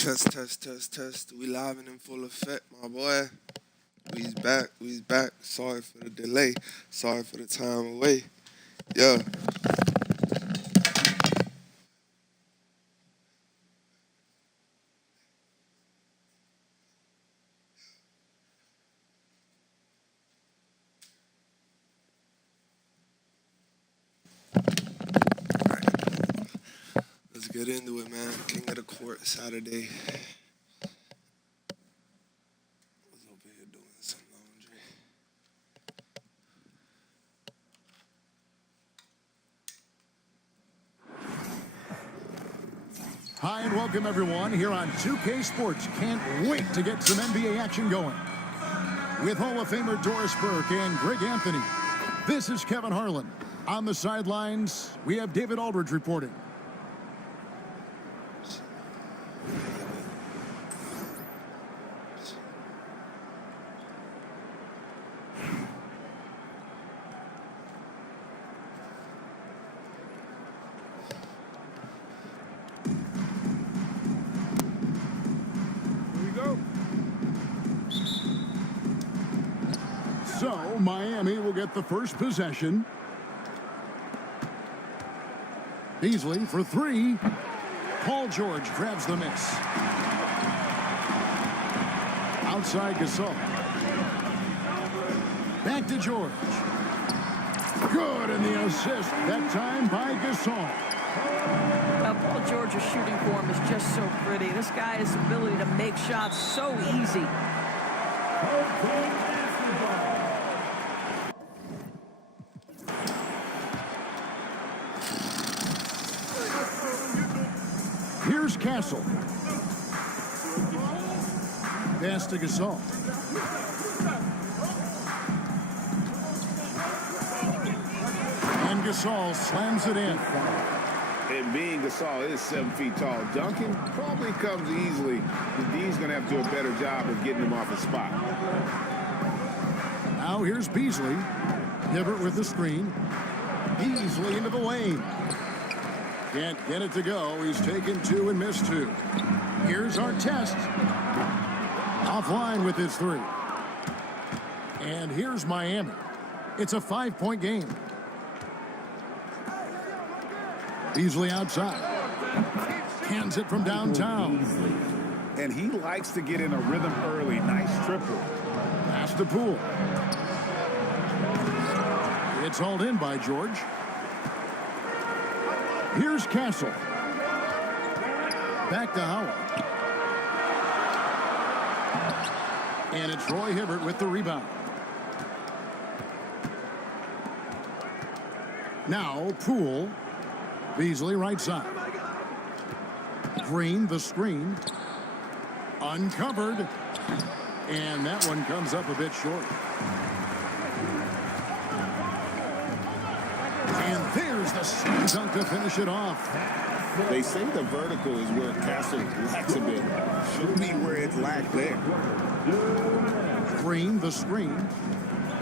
Test, test, test, test. We live and in full effect, my boy. We's back. We's back. Sorry for the delay. Sorry for the time away. Yeah. Let's get into it, man. King of the Court Saturday. Was over here doing some laundry. Hi and welcome everyone here on 2K Sports. Can't wait to get some NBA action going. With Hall of Famer Doris Burke and Greg Anthony, this is Kevin Harlan. On the sidelines, we have David Aldridge reporting. So, Miami will get the first possession. Beasley for three. Paul George grabs the miss. Outside Gasol. Back to George. Good, and the assist, that time by Gasol. Paul George's shooting form is just so pretty. This guy has the ability to make shots so easy. Here's Castle. Pass to Gasol. And Gasol slams it in. And being Gasol is 7 feet tall, dunking probably comes easily. The D's going to have to do a better job of getting him off his spot. Now here's Beasley. Hibbert with the screen. Beasley into the lane. Can't get it to go. He's taken two and missed two. Here's our test. Offline with his three. And here's Miami. It's a 5-point game. Beasley outside. Hands it from downtown. And he likes to get in a rhythm early. Nice triple. Pass to Poole. It's hauled in by George. Here's Castle. Back to Howard. And it's Roy Hibbert with the rebound. Now Poole. Beasley right side. Green the screen. Uncovered. And that one comes up a bit short. And there's the slam dunk to finish it off. They say the vertical is where Castle lacks a bit. Should be where it's lacked there. Green the screen.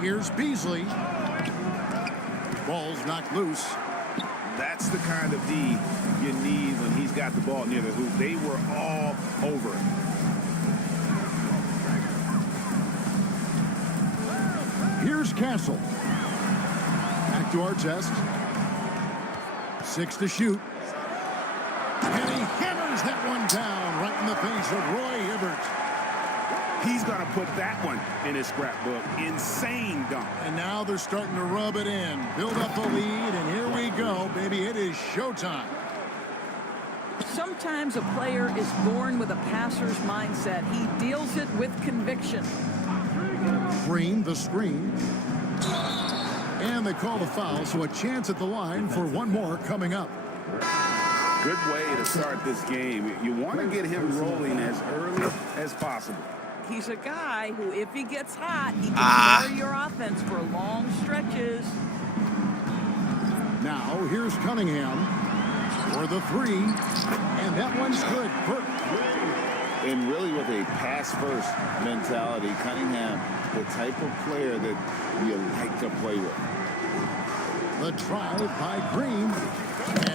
Here's Beasley. Ball's knocked loose. That's the kind of D you need when he's got the ball near the hoop. They were all over it. Here's Castle. Back to our test. 6 to shoot. And he hammers that one down right in the face of Roy Hibbert. He's going to put that one in his scrapbook. Insane dunk. And now they're starting to rub it in. Build up the lead, and here we go, baby. It is showtime. Sometimes a player is born with a passer's mindset. He deals it with conviction. Green the screen. And they call the foul, so a chance at the line for one more coming up. Good way to start this game. You want to get him rolling as early as possible. He's a guy who, if he gets hot, he can carry your offense for long stretches. Now, here's Cunningham for the three. And that one's good. And really with a pass-first mentality, Cunningham, the type of player that you like to play with. The drive by Green.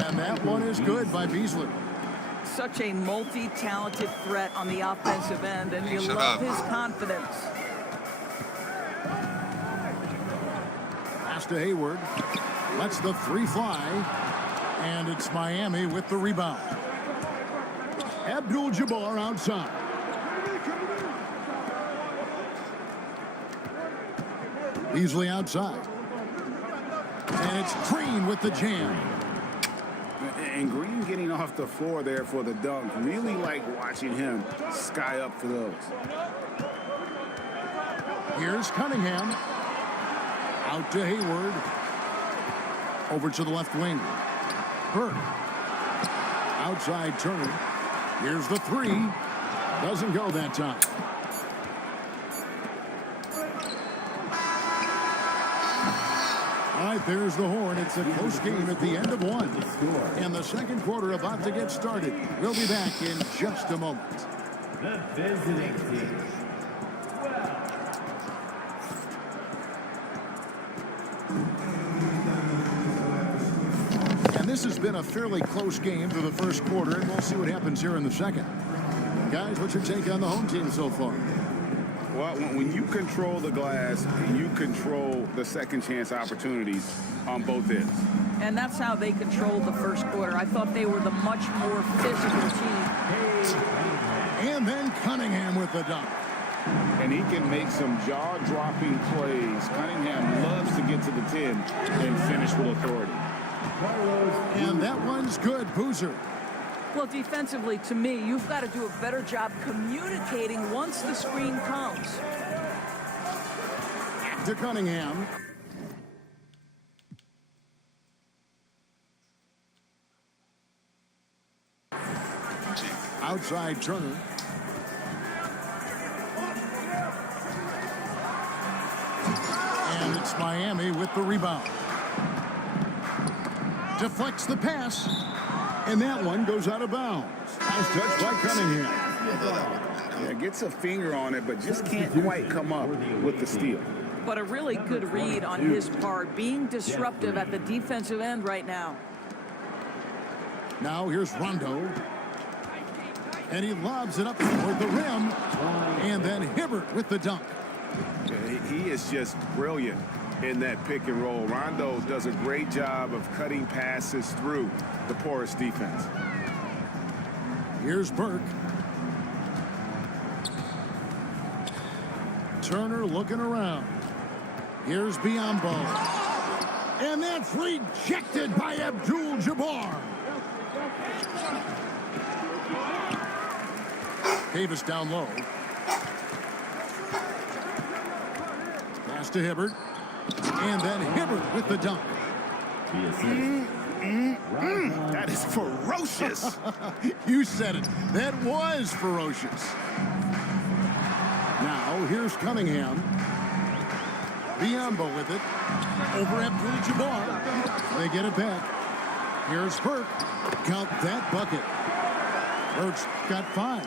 And that one is good by Beasley. such a multi-talented threat on the offensive end, and you Shut love up. his confidence. Pass to Hayward. Lets the three fly. And it's Miami with the rebound. Abdul-Jabbar outside. Beasley outside. And it's Green with the jam. And Green getting off the floor there for the dunk. Really like watching him sky up for those. Here's Cunningham. Out to Hayward. Over to the left wing. Burke. Outside Turner. Here's the three. Doesn't go that time. All right, there's the horn. It's a close game at the end of one. And the second quarter about to get started. We'll be back in just a moment. The visiting team. And this has been a fairly close game for the first quarter, and we'll see what happens here in the second. Guys, what's your take on the home team so far? Well, when you control the glass, you control the second chance opportunities on both ends. And that's how they controlled the first quarter. I thought they were the much more physical team. And then Cunningham with the dunk. And he can make some jaw-dropping plays. Cunningham loves to get to the 10 and finish with authority. And that one's good. Boozer. Well, defensively, to me, you've got to do a better job communicating once the screen comes. To Cunningham. Outside Turner. And it's Miami with the rebound. Deflects the pass. And that one goes out of bounds. Nice touch by Cunningham. Yeah, gets a finger on it, but just can't quite come up with the steal. But a really good read on his part, being disruptive at the defensive end right now. Now here's Rondo. And he lobs it up toward the rim. And then Hibbert with the dunk. He is just brilliant in that pick and roll. Rondo does a great job of cutting passes through the porous defense. Here's Burke. Turner looking around. Here's Biombo. And that's rejected by Abdul-Jabbar. Davis down low. Pass to Hibbert. And then Hibbert with the dunk. That is ferocious. You said it. That was ferocious. Now, here's Cunningham. Biombo with it. Over Abdul-Jabbar. They get it back. Here's Burke. Count that bucket. Burke's got 5.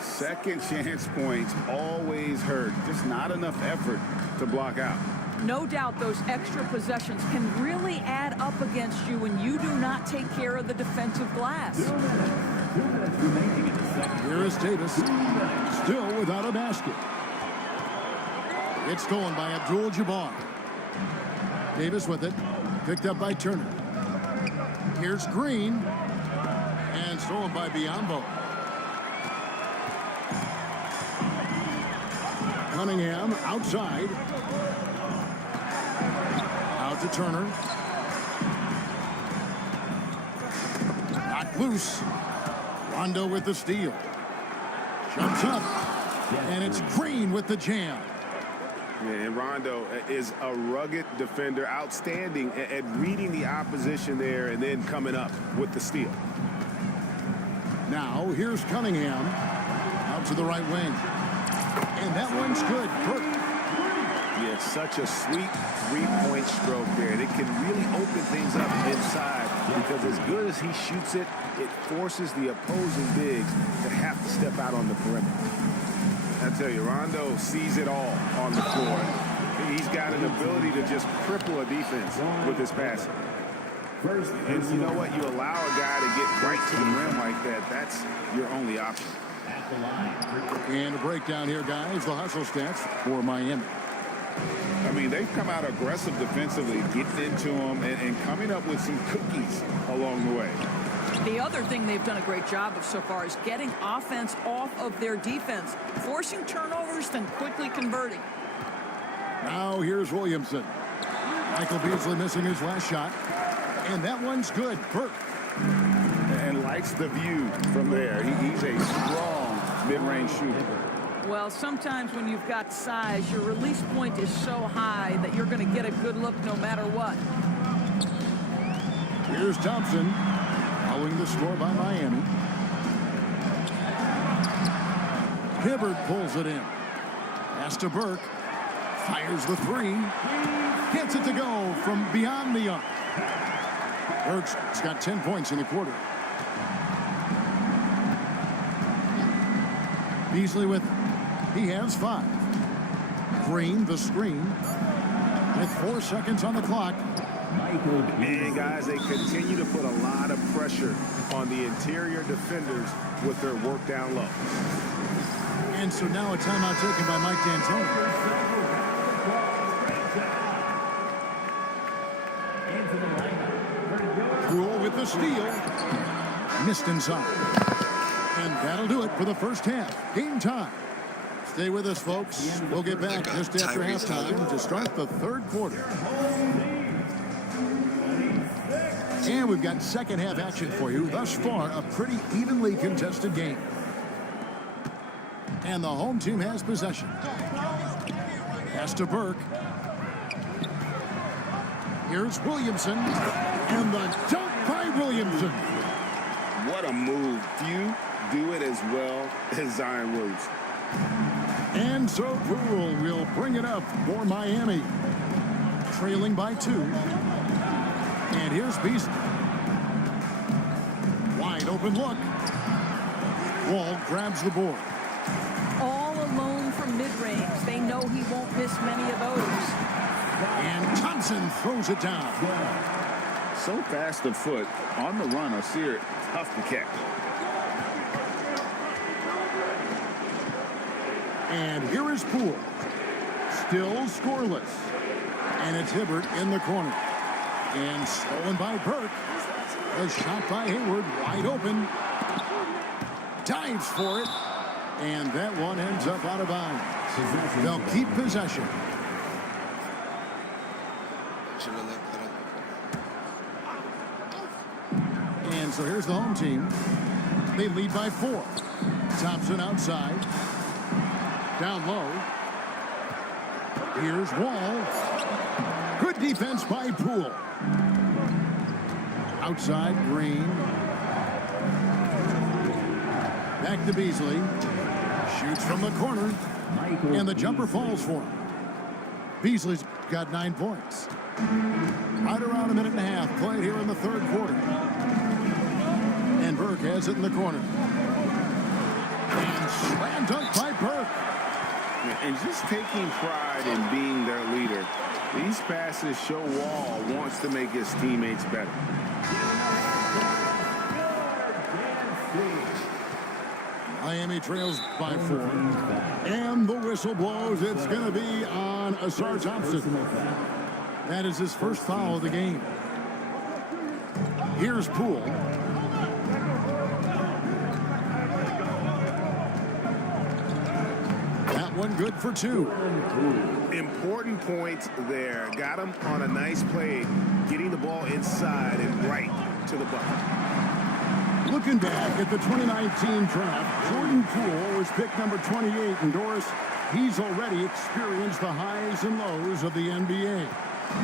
Second chance points always hurt. Just not enough effort to block out. No doubt those extra possessions can really add up against you when you do not take care of the defensive glass. Here is Davis. Still without a basket. It's stolen by Abdul-Jabbar. Davis with it. Picked up by Turner. Here's Green. And stolen by Biombo. Cunningham outside. Out to Turner. Knocked loose. Rondo with the steal. Jumps up. And it's Green with the jam. Yeah, and Rondo is a rugged defender, outstanding at reading the opposition there and then coming up with the steal. Now here's Cunningham. Out to the right wing. And that one's good. Burke. Yeah, such a sweet three-point stroke there. And it can really open things up inside because as good as he shoots it, it forces the opposing bigs to have to step out on the perimeter. I tell you, Rondo sees it all on the floor. He's got an ability to just cripple a defense with his passing. First, And you know what? You allow a guy to get right to the rim like that. That's your only option. at the line. And a breakdown here, guys. The hustle stats for Miami. I mean, they've come out aggressive defensively, getting into them and coming up with some cookies along the way. The other thing they've done a great job of so far is getting offense off of their defense, forcing turnovers, then quickly converting. Now here's Williamson. Michael Beasley missing his last shot. And that one's good. Burke. And likes the view from there. He's a strong mid-range shooter. Well, sometimes when you've got size, your release point is so high that you're going to get a good look no matter what. Here's Thompson. Following the score by Miami. Hibbert pulls it in. Pass to Burke. Fires the three. Gets it to go from beyond the arc. Burke's got 10 points in the quarter. Beasley with it. He has 5. Green, the screen. With 4 seconds on the clock. And guys, they continue to put a lot of pressure on the interior defenders with their work down low. And so now a timeout taken by Mike D'Antoni. Into the lineup. Rule with the steal. Missed inside. And that'll do it for the first half. Game time. Stay with us, folks. We'll get back just after halftime to start the third quarter. And we've got second half action for you. Thus far, a pretty evenly contested game. And the home team has possession. Pass to Burke. Here's Williamson. And the dunk by Williamson. What a move. Few do it as well as Zion Williams. And so Poole will bring it up for Miami. Trailing by 2. And here's Beasley. Wide open look. Wall grabs the board. All alone from mid-range. They know he won't miss many of those. And Thompson throws it down. So fast of foot on the run. I see it tough to catch. And here is Poole. Still scoreless. And it's Hibbert in the corner. And stolen by Burke. A shot by Hayward, wide open. Dives for it. And that one ends up out of bounds. They'll keep possession. Should have let that up. And so here's the home team. They lead by 4. Thompson outside. Down low. Here's Wall. Good defense by Poole. Outside, Green. Back to Beasley. Shoots from the corner. And the jumper falls for him. Beasley's got 9 points. Right around a minute and a half played here in the third quarter. And Burke has it in the corner. And slam dunk by Burke. And just taking pride in being their leader, these passes show Wall wants to make his teammates better. Miami trails by 4. And the whistle blows. It's going to be on Asar Thompson. That is his first foul of the game. Here's Poole. That one good for 2. Important points there. Got him on a nice play, getting the ball inside and right to the bucket. Looking back at the 2019 draft, Jordan Poole was picked number 28. And Doris, he's already experienced the highs and lows of the NBA.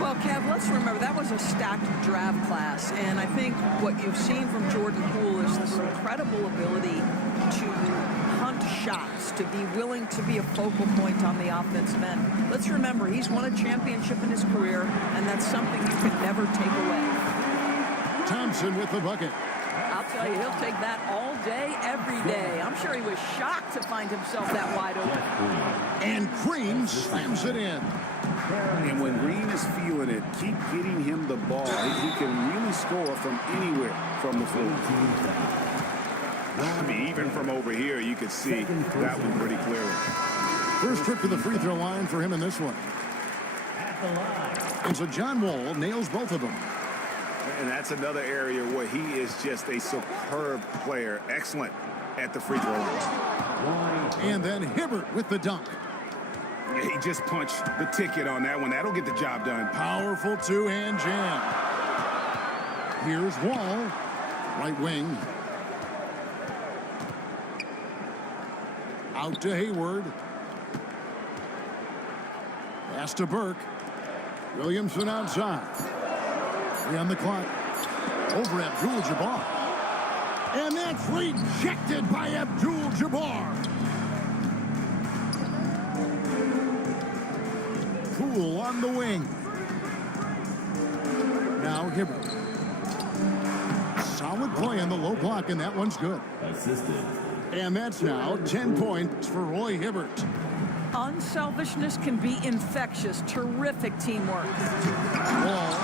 Well, Kev, let's remember that was a stacked draft class, and I think what you've seen from Jordan Poole is this incredible ability to hunt shots, to be willing to be a focal point on the offensive end. Let's remember, he's won a championship in his career, and that's something you can never take away. Thompson with the bucket. I'll tell you, he'll take that all day, every day. I'm sure he was shocked to find himself that wide open. And Green slams it in. And when Green is feeling it, keep getting him the ball. He can really score from anywhere from the floor. I mean, even from over here, you could see that one pretty clearly. First trip to the free throw line for him in this one. At the line. And so John Wall nails both of them. And that's another area where he is just a superb player. Excellent at the free throw line. And then Hibbert with the dunk. He just punched the ticket on that one. That'll get the job done. Powerful two-hand jam. Here's Wall, right wing. Out to Hayward. Pass to Burke. Williamson outside. 3 on the clock. Over Abdul-Jabbar. And that's rejected by Abdul-Jabbar. Poole on the wing. Now Hibbert. Solid play on the low block, and that one's good. Assisted. And that's now 10 points for Roy Hibbert. Unselfishness can be infectious. Terrific teamwork. Wall.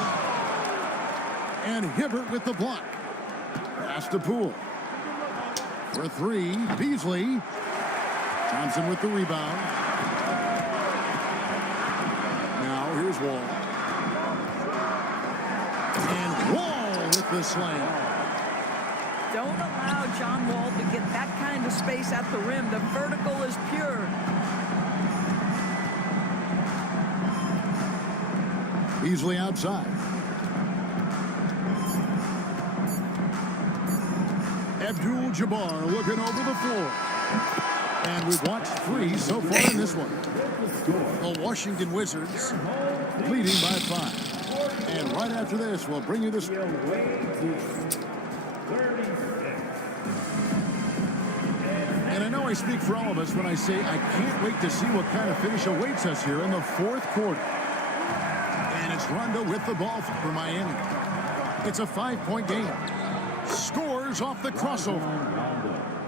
And Hibbert with the block. Pass to Poole. For 3, Beasley. Johnson with the rebound. Now here's Wall. And Wall with the slam. Don't allow John Wall to get that kind of space at the rim. The vertical is pure. Beasley outside. Abdul-Jabbar looking over the floor. And we've watched 3 so far in this one. The Washington Wizards leading by 5. And right after this, we'll bring you this. And I know I speak for all of us when I say I can't wait to see what kind of finish awaits us here in the 4th quarter. And it's Rondo with the ball for Miami. It's a 5-point game. Scores off the crossover.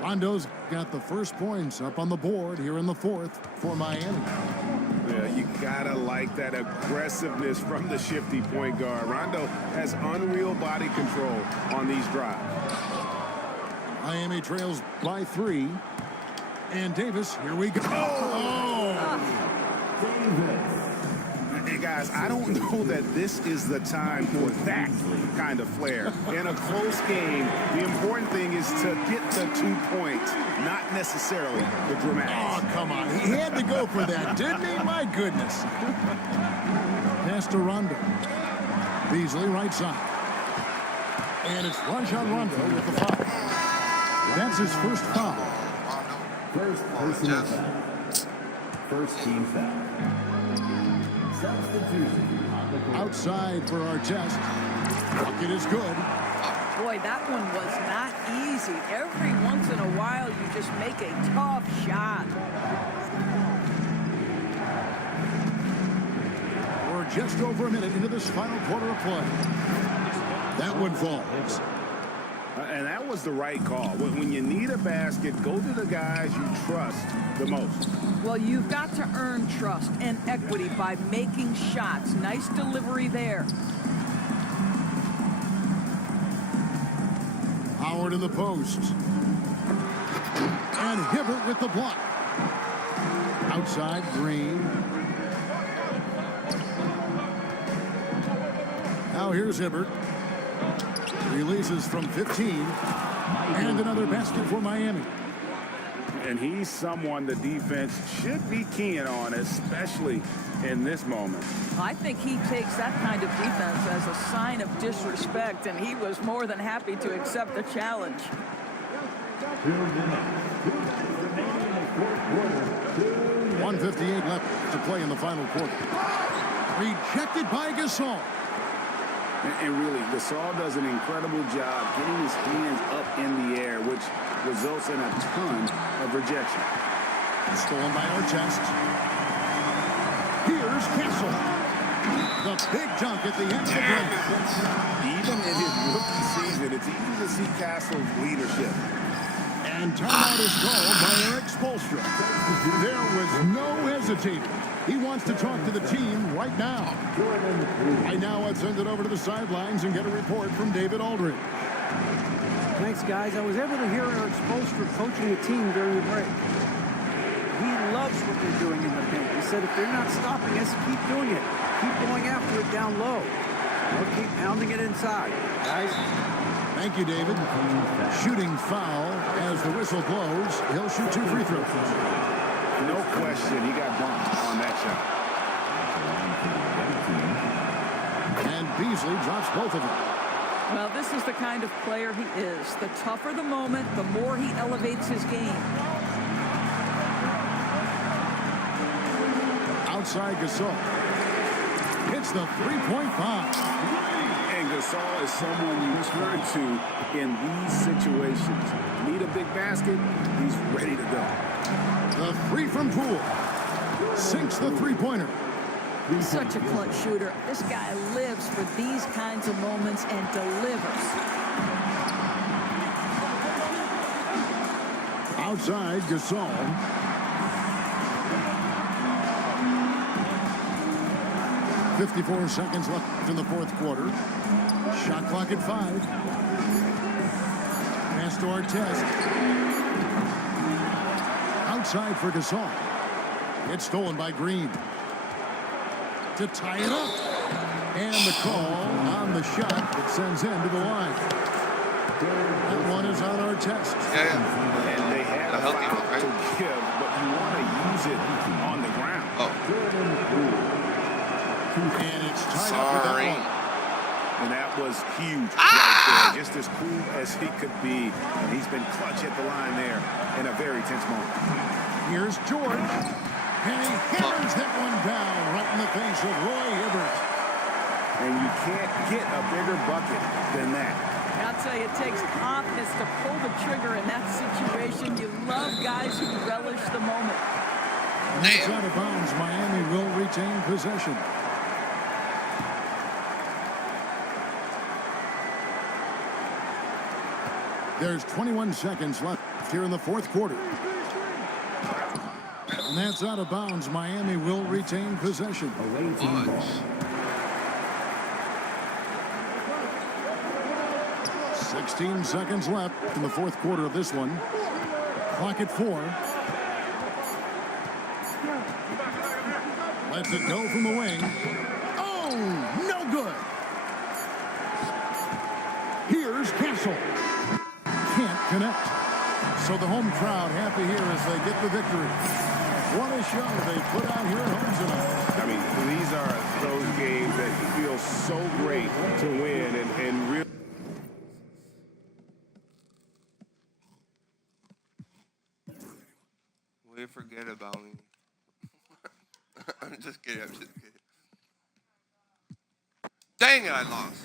Rondo's got the first points up on the board here in the 4th for Miami. Yeah, you gotta like that aggressiveness from the shifty point guard. Rondo has unreal body control on these drives. Miami trails by 3. And Davis, here we go. Hey guys, I don't know that this is the time for that kind of flair. In a close game, the important thing is to get the 2 points, not necessarily the dramatics. Oh, come on. He had to go for that, didn't he? My goodness. Pass to Rondo. Beasley right side. And it's Rajon Rondo with the foul. That's his first foul. First personal foul. First team foul. Substitution on the court. Outside for Artest. Bucket is good. Boy, that one was not easy. Every once in a while, you just make a tough shot. We're just over a minute into this final quarter of play. That one falls. And that was the right call. When you need a basket, go to the guys you trust the most. Well, you've got to earn trust and equity by making shots. Nice delivery there. Howard in the post. And Hibbert with the block. Outside, Green. Now here's Hibbert. Releases from 15. And another basket for Miami. And he's someone the defense should be keen on, especially in this moment. I think he takes that kind of defense as a sign of disrespect, and he was more than happy to accept the challenge. 2 minutes. 1:58 left to play in the final quarter. Rejected by Gasol. And really, Gasol does an incredible job getting his hands up in the air, which results in a ton of rejection. Stolen by Artest. Here's Castle. The big dunk at the end of the break. Even in his rookie season, it's easy to see Castle's leadership. And timeout is called by Eric Spoelstra. There was no hesitating. He wants to talk to the team right now. Right now, let's send it over to the sidelines and get a report from David Aldridge. Thanks, guys. I was able to hear Eric Spoelstra coaching the team during the break. He loves what they're doing in the paint. He said if they're not stopping us, keep doing it. Keep going after it down low. Or keep pounding it inside. Guys? Thank you, David. Shooting foul as the whistle blows. He'll shoot 2 free throws. No question, he got bumped on that shot. And Beasley drops both of them. Well, this is the kind of player he is. The tougher the moment, the more he elevates his game. Outside Gasol. Hits the three-point bomb. And Gasol is someone you turn to in these situations. Need a big basket, he's ready to go. The three from Poole. Sinks the three-pointer. He's such a clutch shooter. This guy lives for these kinds of moments and delivers. Outside Gasol. .54 seconds left in the fourth quarter. Shot clock at 5. Pass to Artest. Outside for Gasol. It's stolen by Green. To tie it up. And the call on the shot that sends him to the line. That one is on Artest. Yeah. And they had a healthy foul one, right? to give, but you want to use it on the ground. Oh. And it's tied up with that Sorry. one. And that was huge right there. Just as cool as he could be. And he's been clutch at the line there in a very tense moment. Here's George. And he hammers that one down right in the face of Roy Hibbert. And you can't get a bigger bucket than that. I'll tell you, it takes confidence to pull the trigger in that situation. You love guys who relish the moment. And that's out of bounds. Miami will retain possession. There's 21 seconds left here in the fourth quarter. And that's out of bounds. Miami will retain possession. Away team ball. 16 seconds left in the fourth quarter of this one. Clock at 4. Lets it go from the wing. Oh, no good. Here's Castle. Can't connect. So the home crowd happy here as they get the victory. What a show they put out here at home tonight. I mean, these are those games that feel so great to win and really. We forget about me. I'm just kidding. I'm just kidding. Dang it, I lost.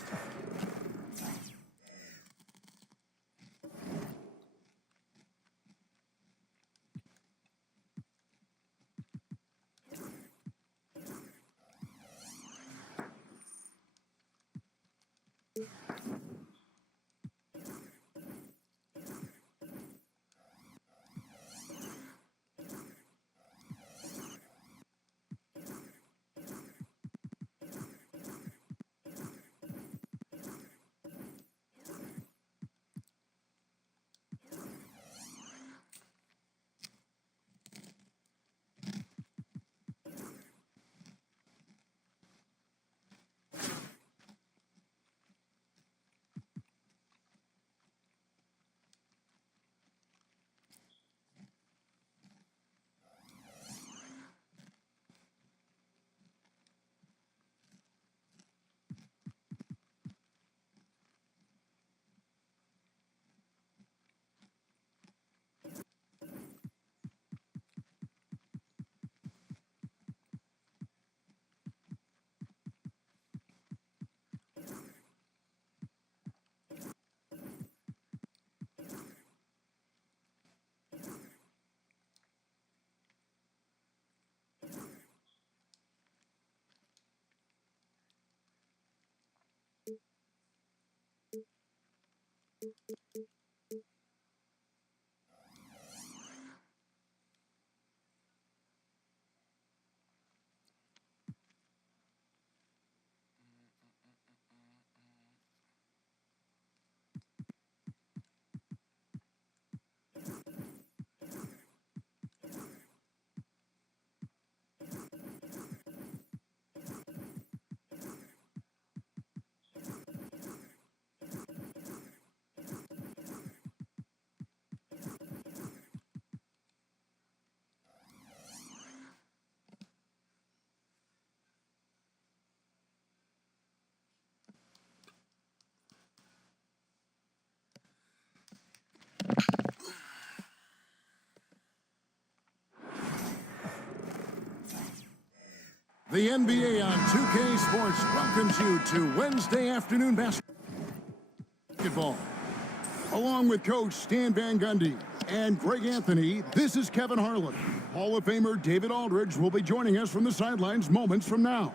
The NBA on 2K Sports welcomes you to Wednesday afternoon basketball. Along with Coach Stan Van Gundy and Greg Anthony, this is Kevin Harlan. Hall of Famer David Aldridge will be joining us from the sidelines moments from now.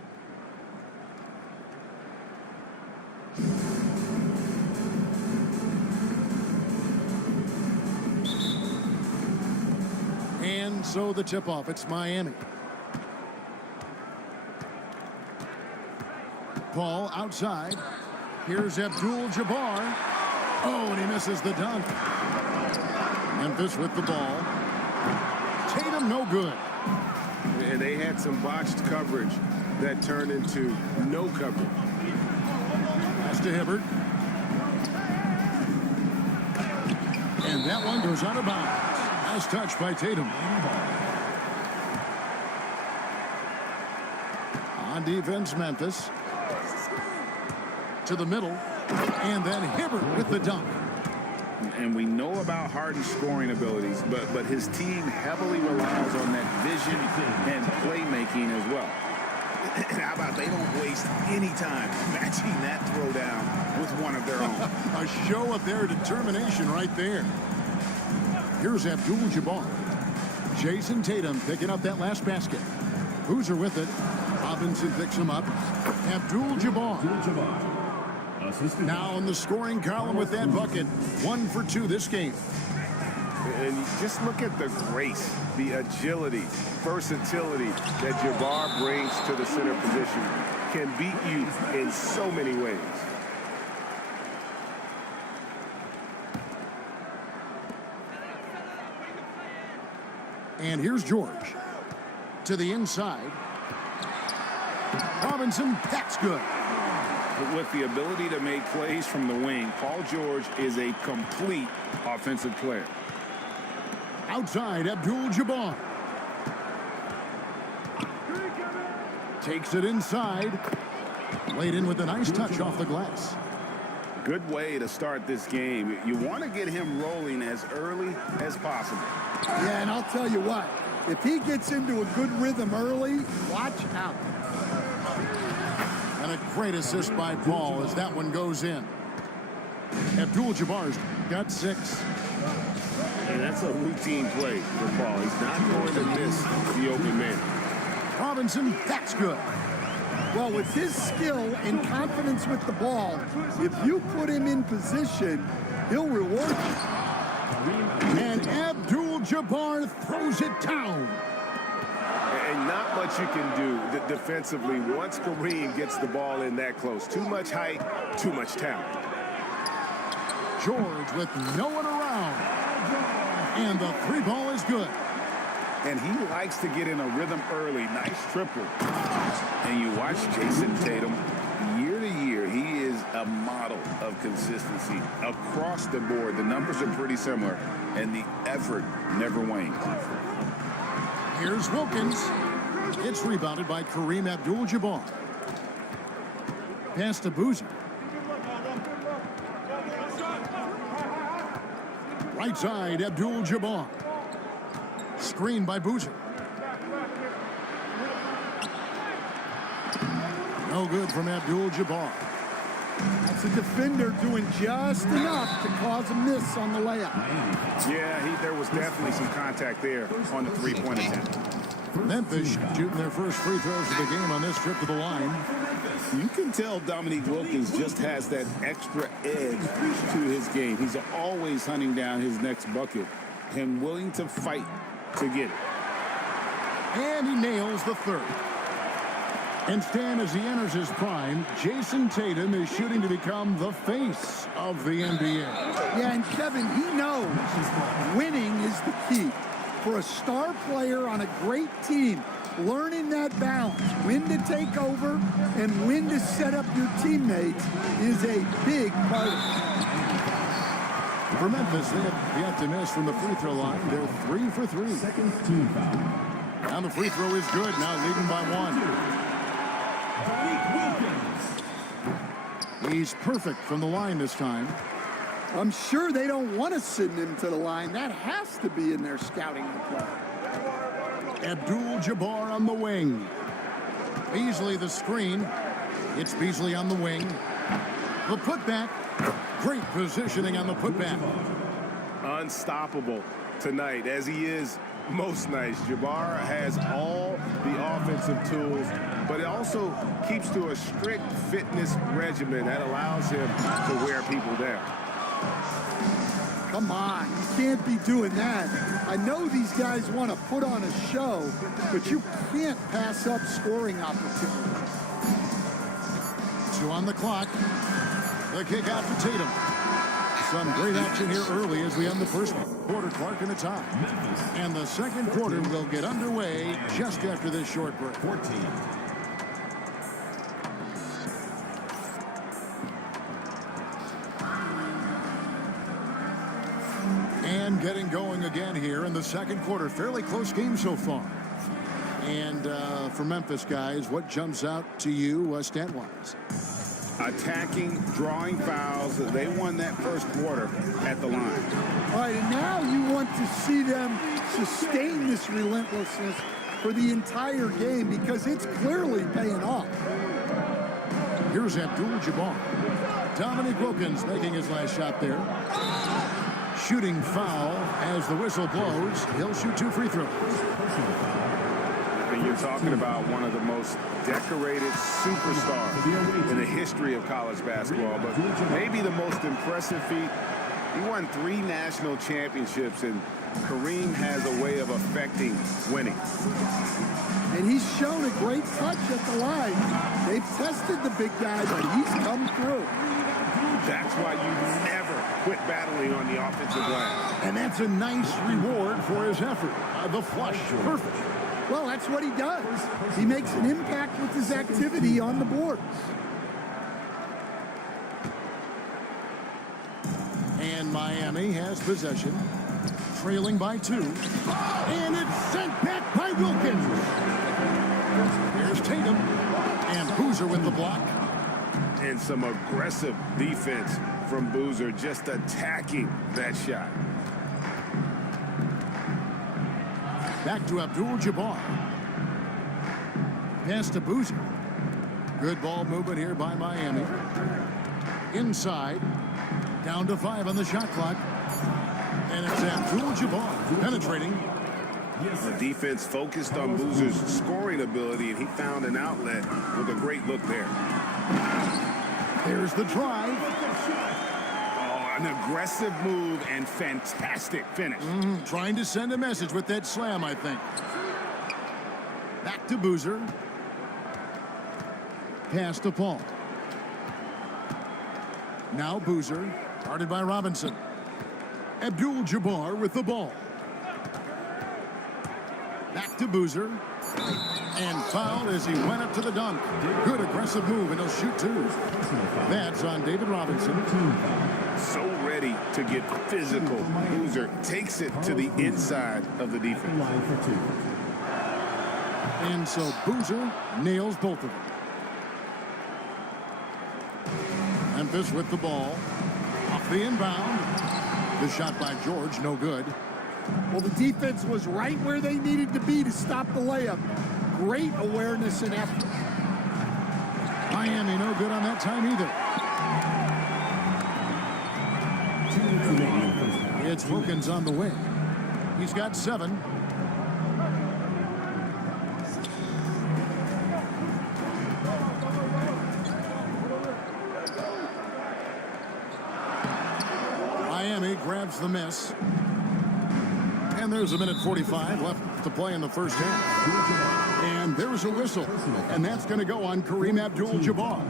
And so the tip-off, it's Miami. Paul outside. Here's Abdul-Jabbar. Oh, and he misses the dunk. Memphis with the ball. Tatum no good. And they had some botched coverage that turned into no coverage. Pass to Hibbert. And that one goes out of bounds. Nice touch by Tatum. On defense, Memphis. To the middle. And then Hibbert with the dunk. And we know about Harden's scoring abilities, but his team heavily relies on that vision and playmaking as well. And how about they don't waste any time matching that throwdown with one of their own. A show of their determination right there. Here's Abdul-Jabbar. Jason Tatum picking up that last basket. Boozer with it. Robinson picks him up. Abdul-Jabbar. Now in the scoring column with that bucket. 1 for 2 this game. And just look at the grace, the agility, versatility that Jabbar brings to the center position. Can beat you in so many ways. And here's George. To the inside. Robinson, that's good. With the ability to make plays from the wing, Paul George is a complete offensive player. Outside, Abdul-Jabbar. Takes it inside. Laid in with a nice touch off the glass. Good way to start this game. You want to get him rolling as early as possible. Yeah, and I'll tell you what, if he gets into a good rhythm early, watch out. And a great assist by Paul as that one goes in. Abdul-Jabbar's got 6. And that's a routine play for Paul. He's not going to miss the open man. Robinson, that's good. Well, with his skill and confidence with the ball, if you put him in position, he'll reward you. And Abdul-Jabbar throws it down. And not much you can do defensively once Kareem gets the ball in that close. Too much height, too much talent. George with no one around. And the 3-ball is good. And he likes to get in a rhythm early. Nice triple. And you watch Jason Tatum, year to year, he is a model of consistency across the board. The numbers are pretty similar, and the effort never wanes. Here's Wilkins. It's rebounded by Kareem Abdul-Jabbar. Pass to Boozer. Right side, Abdul-Jabbar. Screen by Boozer. No good from Abdul-Jabbar. That's a defender doing just enough to cause a miss on the layup. Yeah, there was definitely some contact there on the three-point attempt. Memphis shooting their first free throws of the game on this trip to the line. You can tell Dominique Wilkins just has that extra edge to his game. He's always hunting down his next bucket and willing to fight to get it. And he nails the third. And Stan, as he enters his prime, Jason Tatum is shooting to become the face of the NBA. Yeah, and Kevin, he knows winning is the key. For a star player on a great team, learning that balance, when to take over and when to set up your teammates, is a big part of it. For Memphis, they have yet to miss from the free throw line. They're 3 for 3. Now the free throw is good, now leading by 1. He's perfect from the line this time. I'm sure they don't want to send him to the line. That has to be in their scouting report. Abdul-Jabbar on the wing. Beasley the screen. It's Beasley on the wing. The putback. Great positioning on the putback. Unstoppable tonight, as he is most nights. Jabbar has all the offensive tools, but it also keeps to a strict fitness regimen that allows him to wear people down. Come on, you can't be doing that. I know these guys want to put on a show, but you can't pass up scoring opportunities. 2 on the clock. The kick out to Tatum. Some great action here early as we end the first quarter. Clark in a tie. And the second quarter will get underway just after this short break. 14. And getting going again here in the second quarter. Fairly close game so far. And for Memphis, guys, what jumps out to you stat-wise? Attacking, drawing fouls. They won that first quarter at the line. All right, and now you want to see them sustain this relentlessness for the entire game because it's clearly paying off. Here's Abdul-Jabbar. Dominique Wilkins making his last shot there. Shooting foul as the whistle blows. He'll shoot 2 free throws. And you're talking about one of the most decorated superstars in the history of college basketball, but maybe the most impressive feat. He won 3 national championships, and Kareem has a way of affecting winning. And he's shown a great touch at the line. They've tested the big guy, but he's come through. That's why you never quit battling on the offensive glass. And that's a nice reward for his effort. The flush, perfect. Well, that's what he does. He makes an impact with his activity on the boards. And Miami has possession, trailing by 2. And it's sent back by Wilkins. Here's Tatum. And Boozer with the block. And some aggressive defense from Boozer, just attacking that shot. Back to Abdul-Jabbar. Pass to Boozer. Good ball movement here by Miami. Inside. Down to 5 on the shot clock. And it's Abdul-Jabbar penetrating. The defense focused on Boozer's scoring ability, and he found an outlet with a great look there. There's the drive. Oh, an aggressive move and fantastic finish. Trying to send a message with that slam, I think. Back to Boozer. Pass to Paul. Now Boozer, guarded by Robinson. Abdul-Jabbar with the ball. Back to Boozer. And fouled as he went up to the dunk. Good aggressive move, and he'll shoot 2. That's on David Robinson. So ready to get physical. Boozer takes it to the inside of the defense. And so Boozer nails both of them. Memphis with the ball. Off the inbound. The shot by George, no good. Well, the defense was right where they needed to be to stop the layup. Great awareness and effort. Miami no good on that time either. It's Wilkins on the wing. He's got 7. Miami grabs the miss. And there's a minute 45 left to play in the first half. And there's a whistle. And that's going to go on Kareem Abdul-Jabbar.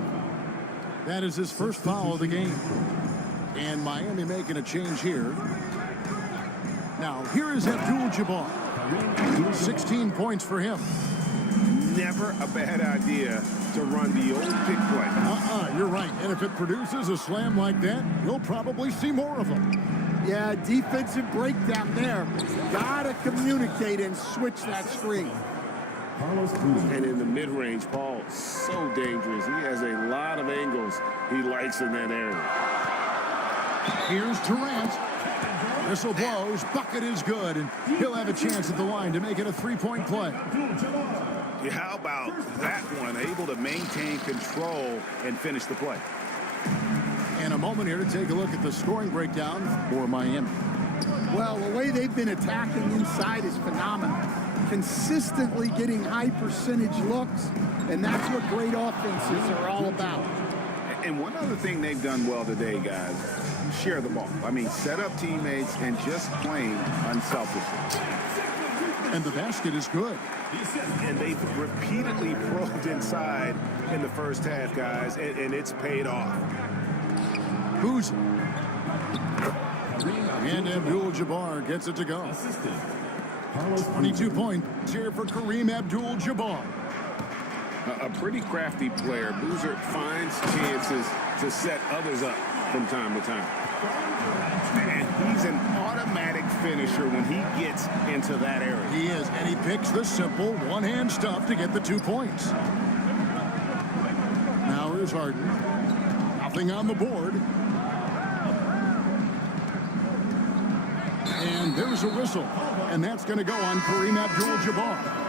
That is his first foul of the game. And Miami making a change here. Now, here is Abdul-Jabbar. 16 points for him. Never a bad idea to run the old pick play. You're right. And if it produces a slam like that, you'll probably see more of them. Yeah, defensive breakdown there. Gotta communicate and switch that screen. And in the mid-range, Paul, so dangerous. He has a lot of angles he likes in that area. Here's Durant. Whistle blows, bucket is good, and he'll have a chance at the line to make it a three-point play. Yeah, how about that one? Able to maintain control and finish the play. And a moment here to take a look at the scoring breakdown for Miami. Well, the way they've been attacking inside is phenomenal. Consistently getting high percentage looks, and that's what great offenses are all about. And one other thing they've done well today, guys, share the ball. I mean, set up teammates and just playing unselfishly. And the basket is good. And they've repeatedly probed inside in the first half, guys, and it's paid off. Who's and Abdul-Jabbar gets it to go. 22 points here for Kareem Abdul-Jabbar. A pretty crafty player. Boozer finds chances to set others up from time to time. And he's an automatic finisher when he gets into that area. He is, and he picks the simple one-hand stuff to get the 2 points. Now here's Harden. Nothing on the board. And there's a whistle. And that's going to go on Kareem Abdul-Jabbar.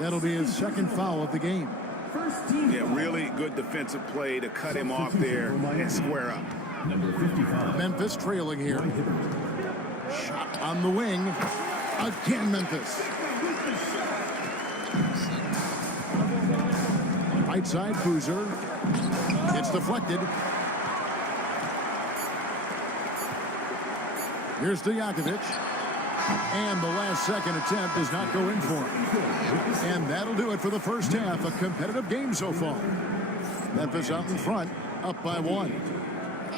That'll be his second foul of the game. Yeah, really good defensive play to cut him off there and square up. Number 55. Memphis trailing here. Shot on the wing. Again, Memphis. Right side, Boozer. It's deflected. Here's Stojakovic. And the last second attempt does not go in for him. And that'll do it for the first half. A competitive game so far. Memphis out in front, up by 1.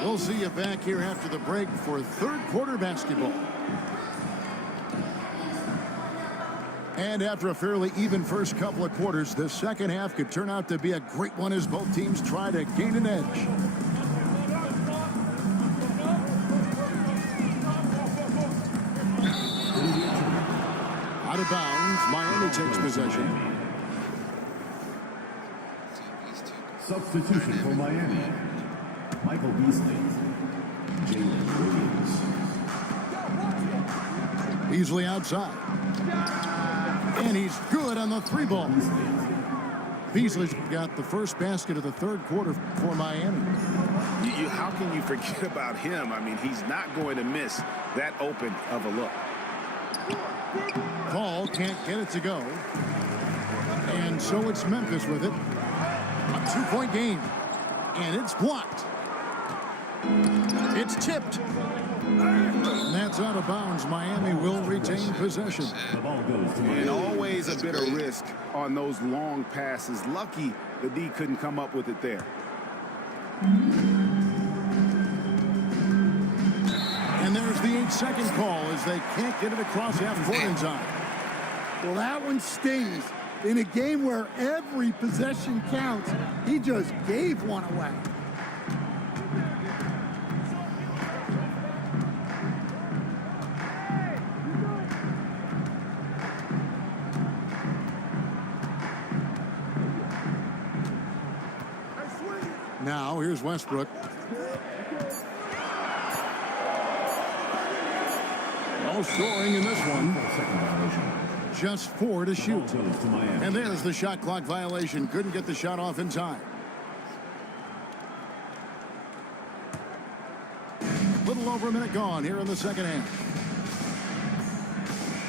We'll see you back here after the break for third quarter basketball. And after a fairly even first couple of quarters, the second half could turn out to be a great one as both teams try to gain an edge. Out of bounds, Miami takes possession. Substitution for Miami. Michael Beasley. Jalen Williams. Beasley outside. And he's good on the 3-ball. Beasley's got the first basket of the third quarter for Miami. How can you forget about him? I mean, he's not going to miss that open of a look. Paul can't get it to go. And so it's Memphis with it. A 2-point game. And it's blocked. It's tipped. And that's out of bounds. Miami will retain possession. The ball goes to And Miami. always a bit of risk on those long passes. Lucky the D couldn't come up with it there. And there's the 8-second call as they can't get it across half court in time. Well, that one stings. In a game where every possession counts, he just gave one away. Now, here's Westbrook. No scoring in this one. Second violation. Just 4 to shoot. Ball goes to Miami. And there's the shot clock violation. Couldn't get the shot off in time. Little over a minute gone here in the second half.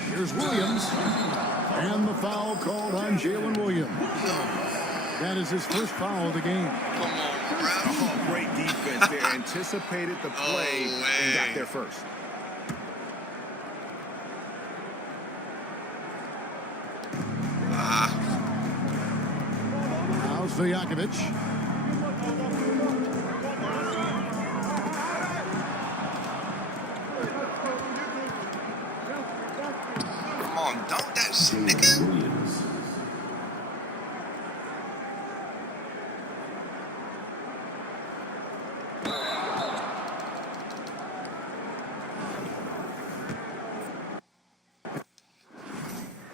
Here's Williams. And the foul called on Jalen Williams. That is his first foul of the game. Oh, great defense there. Anticipated the play and got there first. Now Stojakovic. Come on, dunk that shit, nigga. Jalen Williams.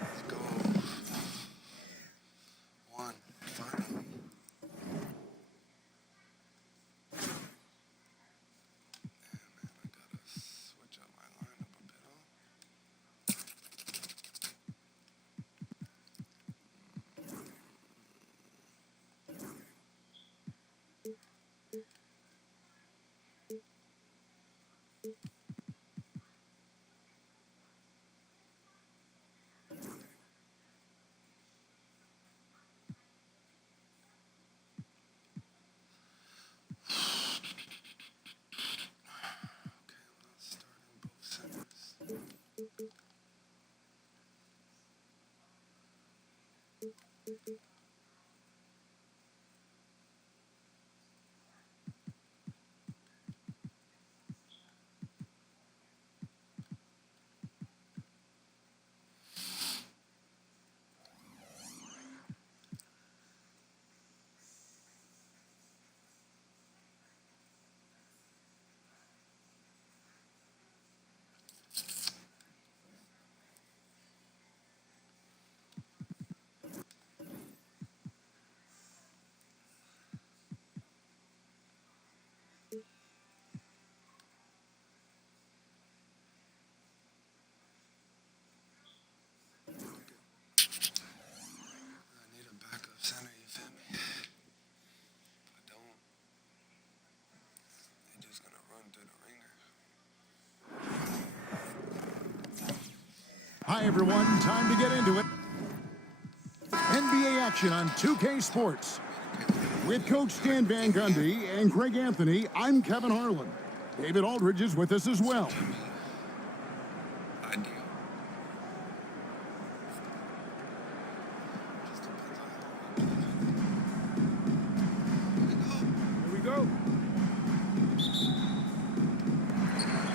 Let's go. One, finally. I need a backup center, you feel me? If I don't, they're just gonna run through the ringer. Hi, everyone. Time to get into it. NBA action on 2K Sports. With Coach Stan Van Gundy and Greg Anthony, I'm Kevin Harlan. David Aldridge is with us as well. Ideal. Here we go.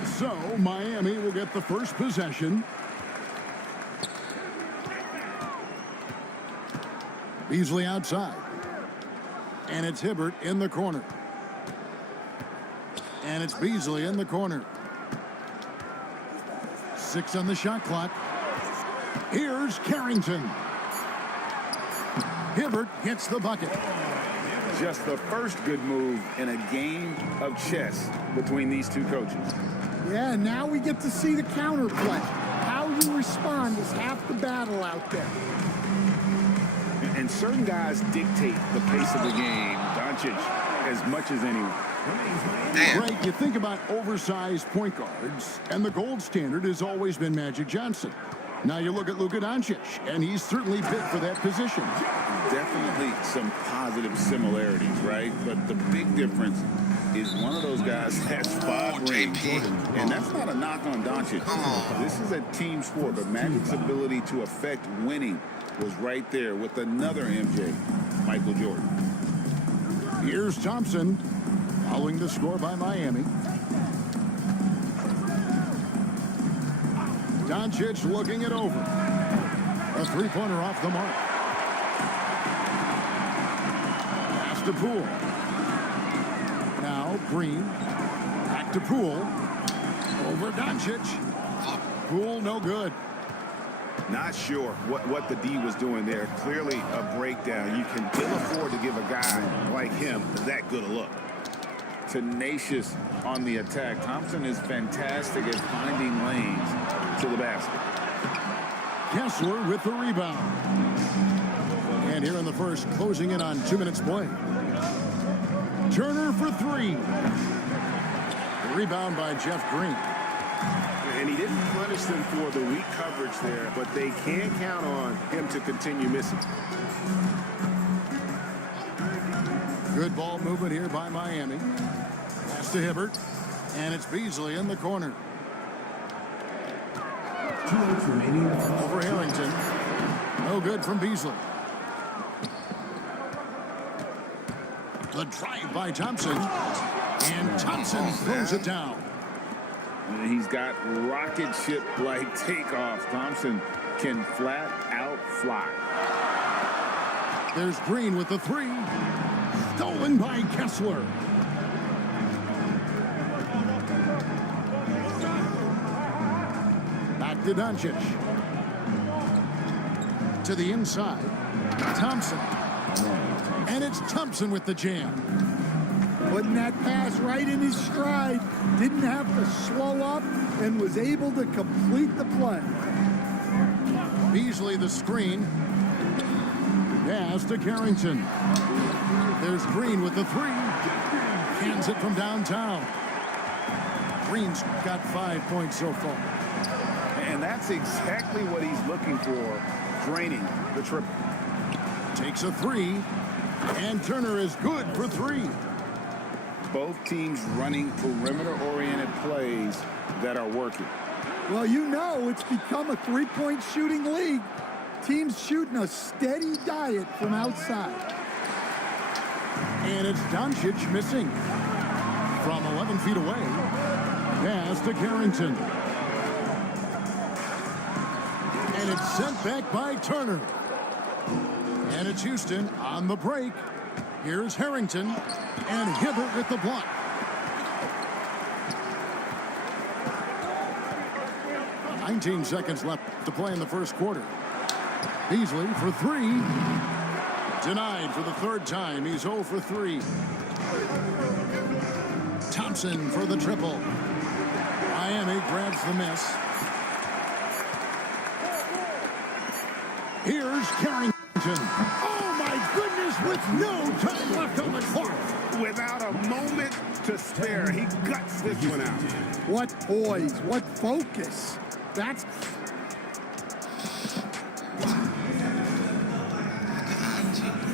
So, Miami will get the first possession. Beasley outside. And it's Hibbert in the corner. And it's Beasley in the corner. 6 on the shot clock. Here's Carrington. Hibbert gets the bucket. Just the first good move in a game of chess between these two coaches. Yeah, now we get to see the counterplay. How you respond is half the battle out there. And certain guys dictate the pace of the game, Doncic, as much as anyone. Right, you think about oversized point guards, and the gold standard has always been Magic Johnson. Now you look at Luka Doncic, and he's certainly fit for that position. Definitely some positive similarities, right? But the big difference is one of those guys has 5 rings. And that's not a knock on Doncic. This is a team sport, but Magic's ability to affect winning was right there with another MJ, Michael Jordan. Here's Thompson, following the score by Miami. Doncic looking it over. A three-pointer off the mark. Pass to Poole. Now Green. Back to Poole. Over Doncic. Poole no good. Not sure what the D was doing there. Clearly a breakdown. You can ill afford to give a guy like him that good a look. Tenacious on the attack. Thompson is fantastic at finding lanes to the basket. Kessler with the rebound. And here in the first, closing in on 2 minutes play. Turner for 3. The rebound by Jeff Green. And he didn't punish them for the weak coverage there, but they can count on him to continue missing. Good ball movement here by Miami. Pass to Hibbert. And it's Beasley in the corner. 2 minutes remaining. Over Harrington. No good from Beasley. The drive by Thompson. And Thompson throws it down. And he's got rocket ship-like takeoff. Thompson can flat out fly. There's Green with the 3. Stolen by Kessler. Back to Doncic. To the inside. Thompson. And it's Thompson with the jam. Putting that pass right in his stride. Didn't have to slow up and was able to complete the play. Beasley the screen. Pass to Carrington. There's Green with the 3. Hands it from downtown. Green's got 5 points so far. And that's exactly what he's looking for, draining the triple. Takes a 3. And Turner is good for 3. Both teams running perimeter-oriented plays that are working. Well, you know it's become a three-point shooting league. Team's shooting a steady diet from outside. And it's Doncic missing. From 11 feet away, pass to Carrington. And it's sent back by Turner. And it's Houston on the break. Here's Harrington and Hibbert with the block. "19 seconds left to play in the first quarter. Beasley for three. Denied for the third time. He's 0 for 3. Thompson for the triple. Miami grabs the miss. Here's Carrington. Oh, my goodness, with no time left on the clock. Without a moment to spare, he guts this one out. What poise, what focus. That's...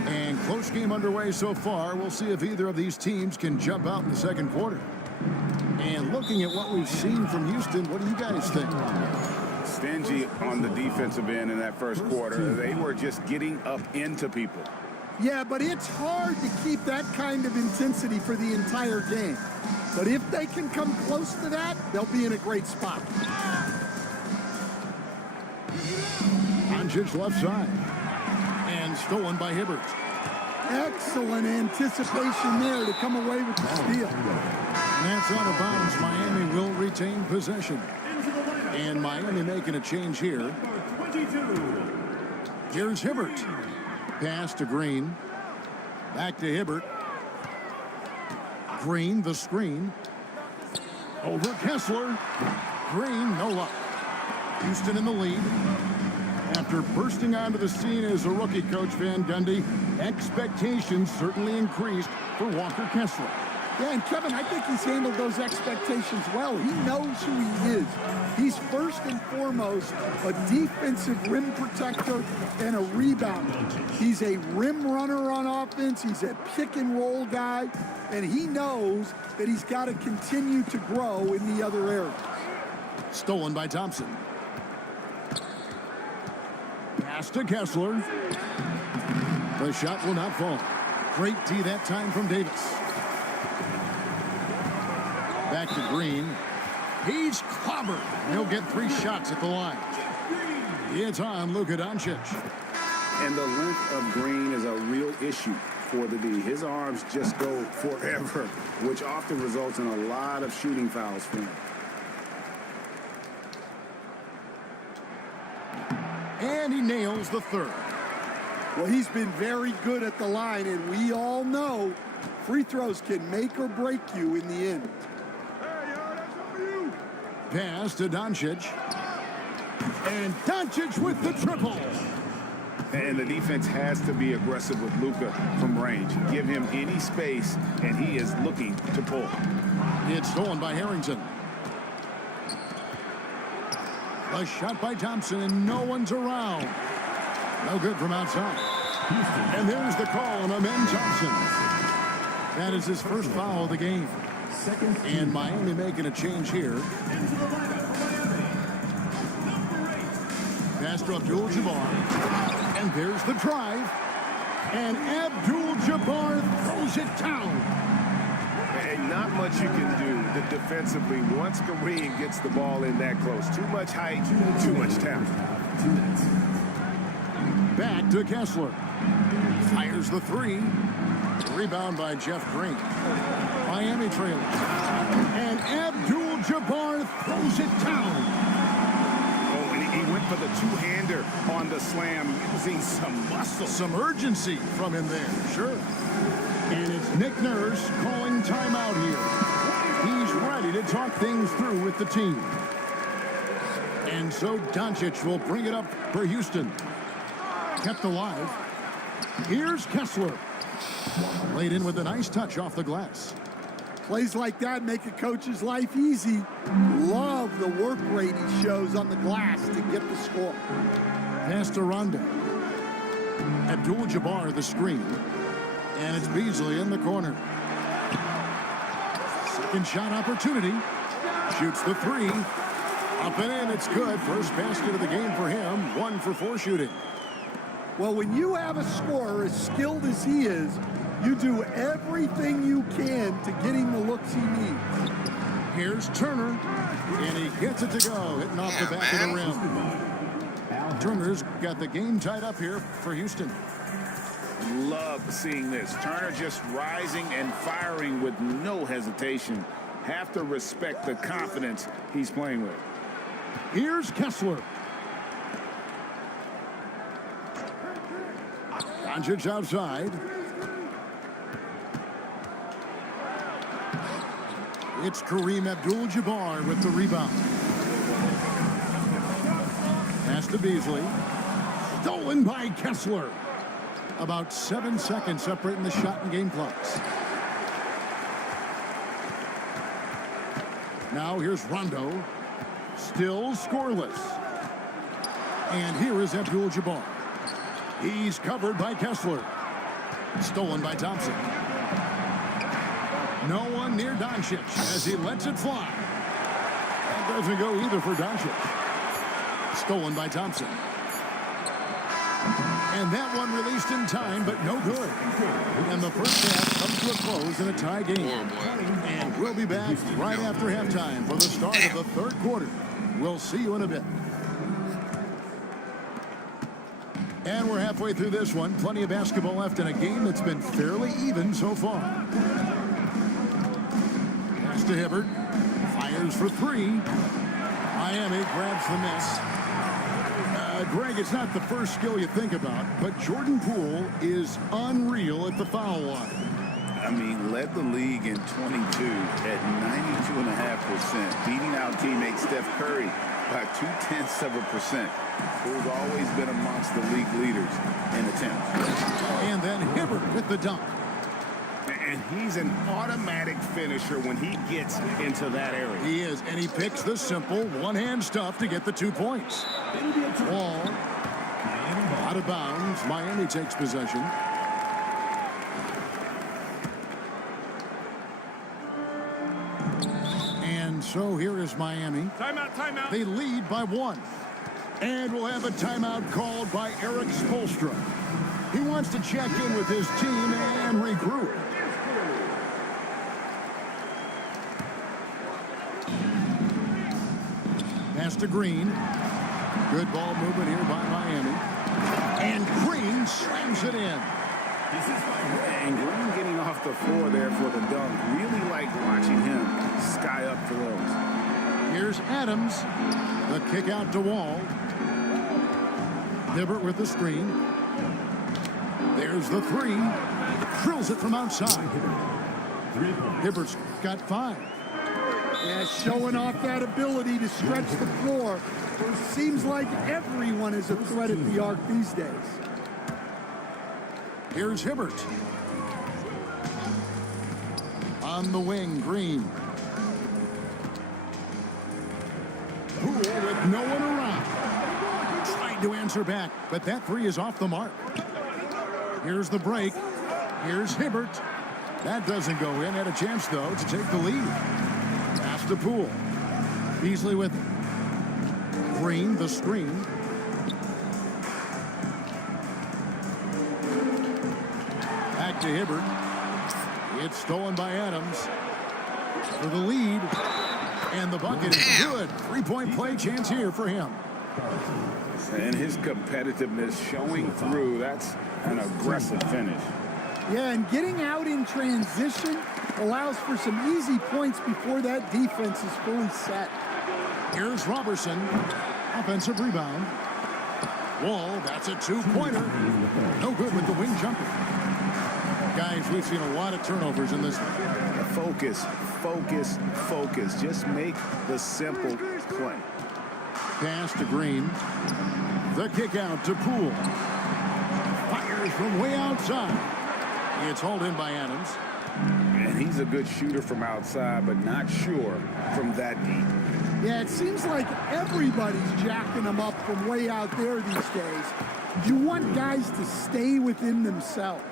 And close game underway so far. We'll see if either of these teams can jump out in the second quarter. And looking at what we've seen from Houston, what do you guys think? Stingy on the defensive end in that first quarter. They were just getting up into people. Yeah, but it's hard to keep that kind of intensity for the entire game. But if they can come close to that, they'll be in a great spot. Doncic left side. And stolen by Hibbert. Excellent anticipation there to come away with the steal. And that's out of bounds. Miami will retain possession. And Miami making a change here. Here's Hibbert. Pass to Green. Back to Hibbert. Green, the screen. Over Kessler. Green, no luck. Houston in the lead. After bursting onto the scene as a rookie, Coach Van Gundy, expectations certainly increased for Walker Kessler. Yeah, and Kevin, I think he's handled those expectations well. He knows who he is. He's first and foremost a defensive rim protector and a rebounder. He's a rim runner on offense. He's a pick and roll guy, and he knows that he's got to continue to grow in the other areas. Stolen by Thompson. Pass to Kessler. The shot will not fall. Great D that time from Davis. Back to Green. He's clobbered. He'll get 3 shots at the line. It's on Luka Doncic. And the length of Green is a real issue for the D. His arms just go forever, which often results in a lot of shooting fouls for him. And he nails the third. Well, he's been very good at the line, and we all know free throws can make or break you in the end. Pass to Doncic. And Doncic with the triple. And the defense has to be aggressive with Luka from range. Give him any space, and he is looking to pull. It's stolen by Harrington. A shot by Thompson, and no one's around. No good from outside. And there's the call on Amen Thompson. That is his first foul of the game. And Miami making a change here. Pass to Abdul-Jabbar. And there's the drive. And Abdul-Jabbar throws it down. And not much you can do defensively once Kareem gets the ball in that close. Too much height, too much talent. Back to Kessler. Fires the 3. Rebound by Jeff Green. Miami trailing. And Abdul-Jabbar throws it down. Oh, and he went for the two-hander on the slam, using some muscle. Some urgency from him there, sure. And it's Nick Nurse calling timeout here. He's ready to talk things through with the team. And so Doncic will bring it up for Houston. Kept alive. Here's Kessler. Laid in with a nice touch off the glass. Plays like that make a coach's life easy. Love the work rate he shows on the glass to get the score. Pass to Rondo. Abdul-Jabbar the screen. And it's Beasley in the corner. Second shot opportunity. Shoots the 3. Up and in, it's good. First basket of the game for him. 1 for 4 shooting. Well, when you have a scorer as skilled as he is, you do everything you can to get him the looks he needs. Here's Turner, and he gets it to go, hitting off the back of the rim. Turner's got the game tied up here for Houston. Love seeing this. Turner just rising and firing with no hesitation. Have to respect the confidence he's playing with. Here's Kessler. Doncic outside. It's Kareem Abdul-Jabbar with the rebound. Pass to Beasley. Stolen by Kessler. About 7 seconds separating the shot and game clocks. Now here's Rondo. Still scoreless. And here is Abdul-Jabbar. He's covered by Kessler. Stolen by Thompson. No one near Doncic as he lets it fly. That doesn't go either for Doncic. Stolen by Thompson. And that one released in time, but no good. And the first half comes to a close in a tie game. And we'll be back right after halftime for the start of the third quarter. We'll see you in a bit. And we're halfway through this one. Plenty of basketball left in a game that's been fairly even so far. Pass to Hibbert. Fires for three. Miami grabs the miss. Greg, it's not the first skill you think about, but Jordan Poole is unreal at the foul line. I mean, led the league in 22 at 92.5%, beating out teammate Steph Curry by 0.2%. Poole's always been amongst the league leaders in attempts. And then Hibbert with the dunk. And he's an automatic finisher when he gets into that area. He is, and he picks the simple one-hand stuff to get the 2 points. Ball out of bounds. Miami takes possession. And so here is Miami. Timeout, timeout. They lead by 1. And we'll have a timeout called by Eric Spoelstra. He wants to check in with his team and regroup. Pass to Green. Good ball movement here by Miami. And Green slams it in. And Green getting off the floor there for the dunk. Really like watching him sky up for those. Here's Adams. The kick out to Wall. Hibbert with the screen. There's the three. Drills it from outside. Hibbert's got 5. Yeah, showing off that ability to stretch the floor. It seems like everyone is a threat at the arc these days. Here's Hibbert. On the wing, Green. Poole with no one around. Trying to answer back, but that 3 is off the mark. Here's the break. Here's Hibbert. That doesn't go in. Had a chance, though, to take the lead. Pass to Poole. Beasley with Green, the screen. Back to Hibbert. It's stolen by Adams. For the lead. And the bucket is good. 3-point play chance here for him. And his competitiveness showing through. That's an aggressive finish. Yeah, and getting out in transition allows for some easy points before that defense is fully set. Here's Robertson. Offensive rebound. Wall, that's a 2-pointer. No good with the wing jumper. Guys, we've seen a lot of turnovers in this. Focus, focus, focus. Just make the simple play. Pass to Green. The kick out to Poole. Fires from way outside. It's hauled in by Adams. And he's a good shooter from outside, but not sure from that deep. Yeah, it seems like everybody's jacking them up from way out there these days. You want guys to stay within themselves.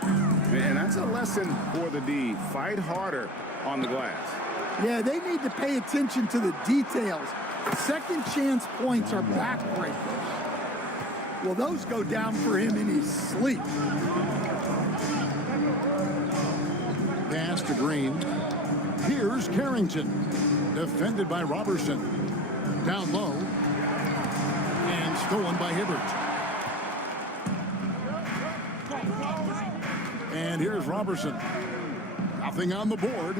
And that's a lesson for the D. Fight harder on the glass. Yeah, they need to pay attention to the details. Second chance points are backbreakers. Well, those go down for him in his sleep. Pass to Green. Here's Carrington. Defended by Robertson. Down low. And stolen by Hibbert. And here's Robertson. Nothing on the board.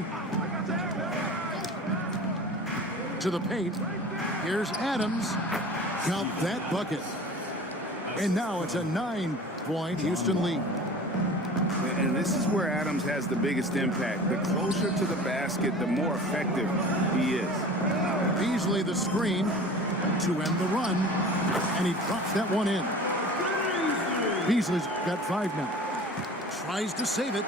To the paint. Here's Adams. Count that bucket. And now it's a 9-point Houston lead. And this is where Adams has the biggest impact. The closer to the basket, the more effective he is. Beasley the screen to end the run. And he drops that one in. Beasley's got 5 now. Tries to save it.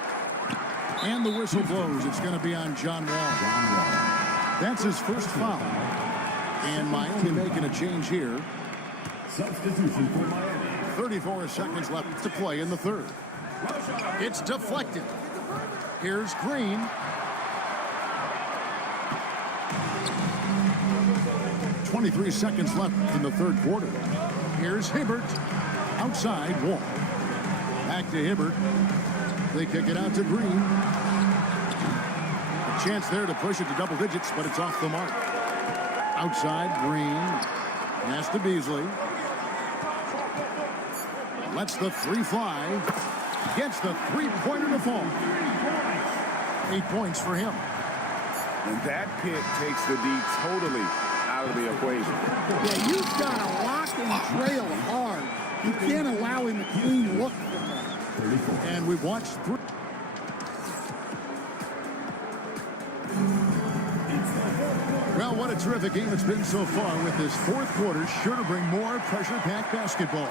And the whistle blows. It's going to be on John Wall. That's his first foul. And Miami making a change here. Substitution for Miami. 34 seconds left to play in the third. It's deflected. Here's Green. .23 seconds left in the third quarter. Here's Hibbert. Outside Wall. Back to Hibbert. They kick it out to Green. A chance there to push it to double digits, but it's off the mark. Outside Green. Pass to Beasley. Lets the 3 fly. Gets the 3-pointer to fall. 8 points for him. And that pick takes the D totally out of the equation. Yeah, you've got to lock and trail hard. You can't allow him a clean look from that. And we've watched 3. Well, what a terrific game it's been so far, with this fourth quarter sure to bring more pressure-packed basketball.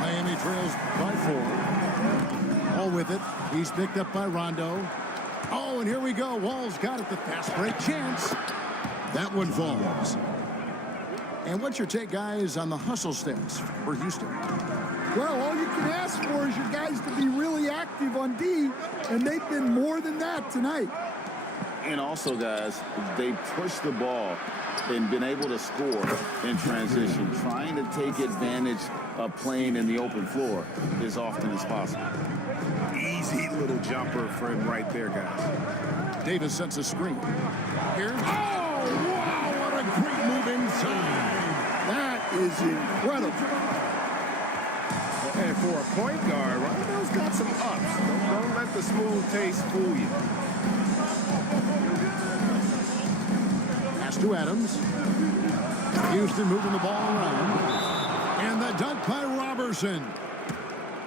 Miami trails by 4. All with it. He's picked up by Rondo. Oh, and here we go. Wall's got it. The fast break chance. That one falls. And what's your take, guys, on the hustle stats for Houston? Well, all you can ask for is your guys to be really active on D, and they've been more than that tonight. And also, guys, they pushed the ball and been able to score in transition, trying to take advantage of playing in the open floor as often as possible. Easy little jumper for him right there, guys. Davis sets a screen. Here. Oh, wow, what a great move inside. That is incredible. And for a point guard, Rondo's got some ups. Don't let the smooth taste fool you. Pass to Adams. Houston moving the ball around. And the dunk by Robertson.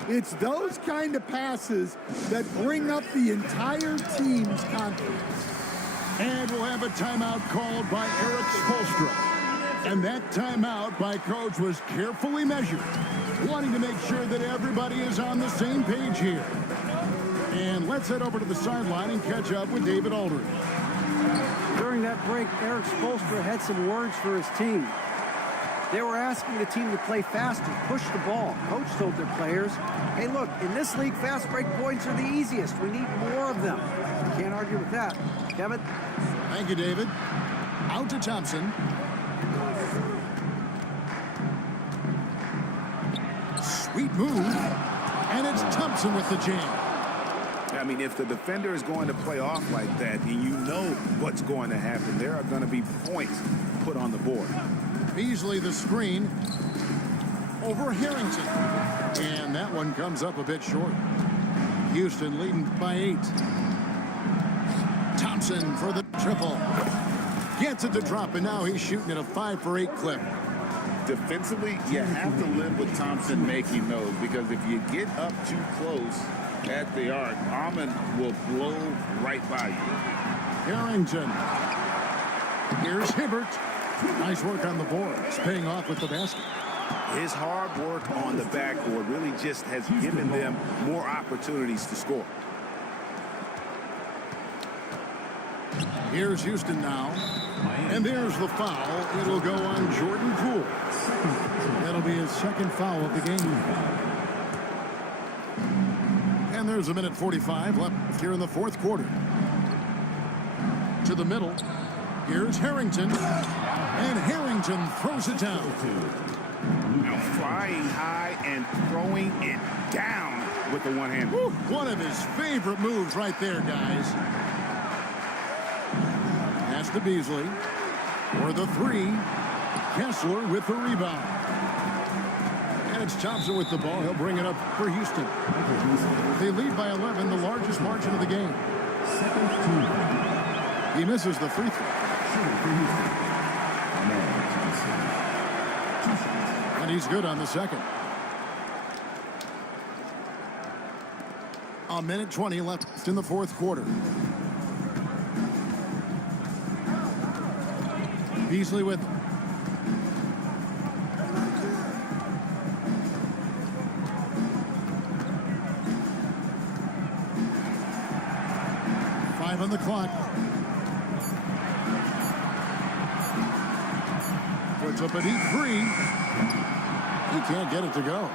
It's those kind of passes that bring up the entire team's confidence. And we'll have a timeout called by Eric Spoelstra. And that timeout by Coach was carefully measured, wanting to make sure that everybody is on the same page here. And let's head over to the sideline and catch up with David Aldridge. During that break, Eric Spoelstra had some words for his team. They were asking the team to play faster, push the ball. Coach told their players, hey, look, in this league, fast break points are the easiest. We need more of them. Can't argue with that. Kevin? Thank you, David. Out to Thompson. Sweet move. And it's Thompson with the jam. I mean, if the defender is going to play off like that, and you know what's going to happen, there are going to be points put on the board. Beasley the screen over Harrington. And that one comes up a bit short. Houston leading by 8. Thompson for the triple. Gets it to drop, and now he's shooting at a 5-for-8 clip. Defensively, you have to live with Thompson making those, because if you get up too close at the arc, Almond will blow right by you. Harrington. Here's Hibbert. Nice work on the boards, paying off with the basket. His hard work on the backboard really just has given them more opportunities to score. Here's Houston now. And there's the foul. It'll go on Jordan Poole. That'll be his second foul of the game. And there's a minute 45 left here in the fourth quarter. To the middle. Here's Harrington. And Harrington throws it down. Now flying high and throwing it down with the one-hand. One of his favorite moves right there, guys. Pass to Beasley. For the three. Kessler with the rebound. And it's Thompson with the ball. He'll bring it up for Houston. They lead by 11, the largest margin of the game. He misses the free throw. And he's good on the second. A minute 20 left in the fourth quarter. Beasley with 5 on the clock. Puts up a deep three. He can't get it to go.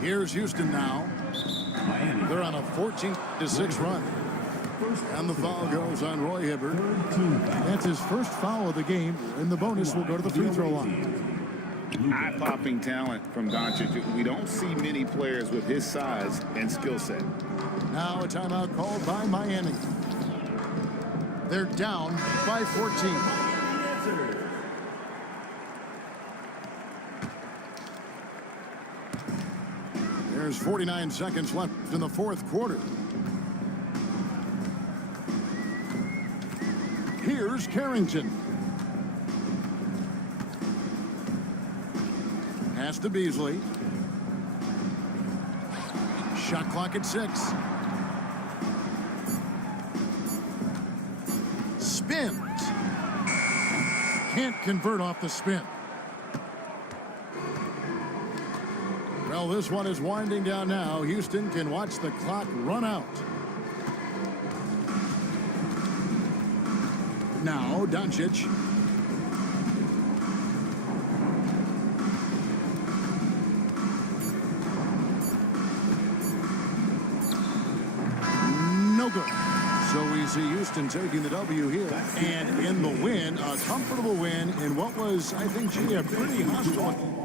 Here's Houston now. They're on a 14-6 run. And the foul goes on Roy Hibbert. That's his first foul of the game, and the bonus will go to the free throw line. Eye-popping talent from Doncic. We don't see many players with his size and skill set. Now a timeout called by Miami. They're down by 14. There's 49 seconds left in the fourth quarter. Here's Carrington. Pass to Beasley. Shot clock at 6. Spins. Can't convert off the spin. Well, this one is winding down now. Houston can watch the clock run out. Now, Doncic. No good. So we see Houston taking the W here. And in the win, a comfortable win in what was, I think, a pretty hostile.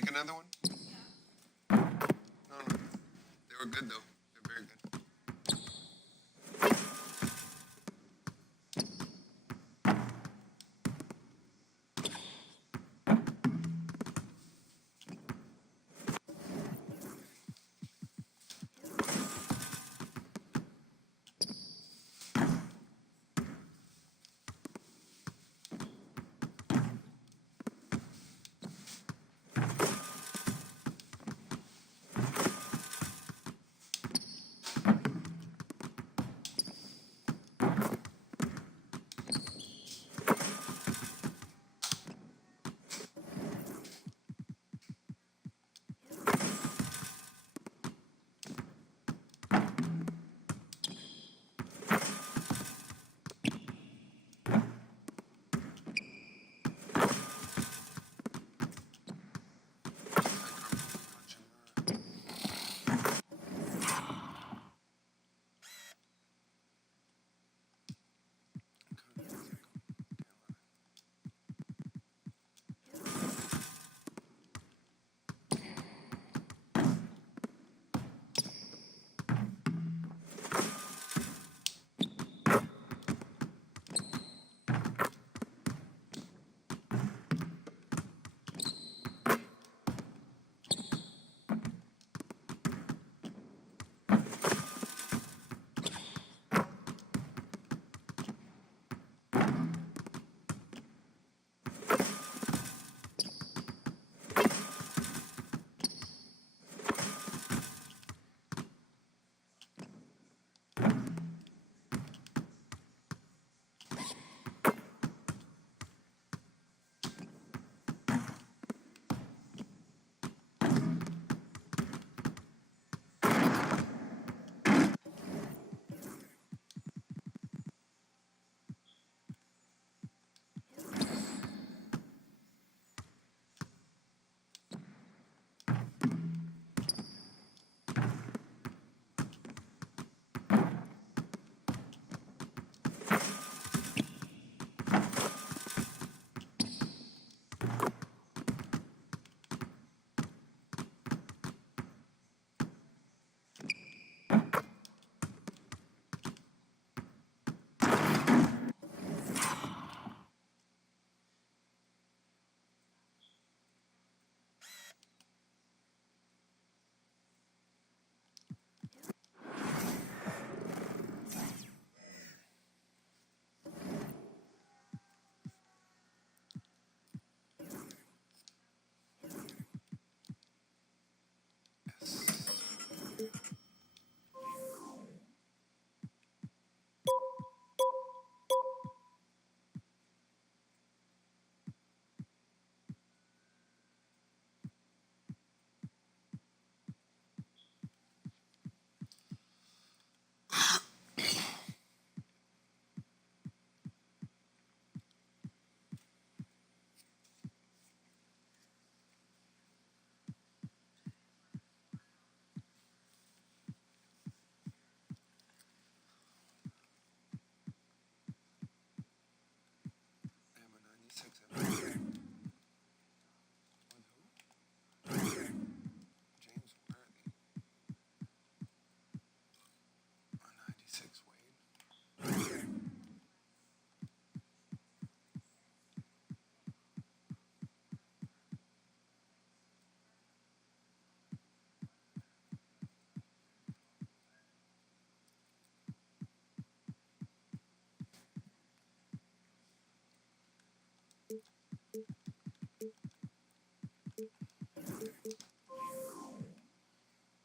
make another one? No, no. They were good though. They're very good.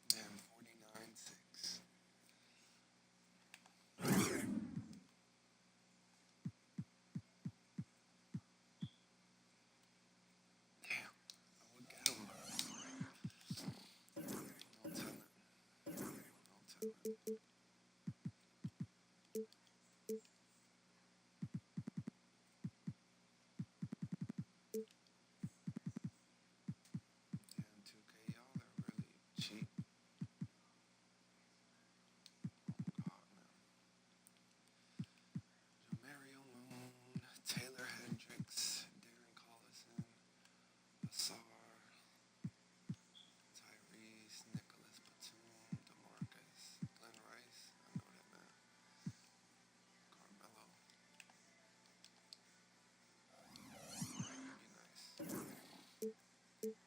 Damn, 49-6. Damn, I would get him. No telling. No telling. Damn, 2K, y'all are really cheap. Oh, God, man. Mario Moon, Taylor Hendricks, Darren Collison, Asar, Much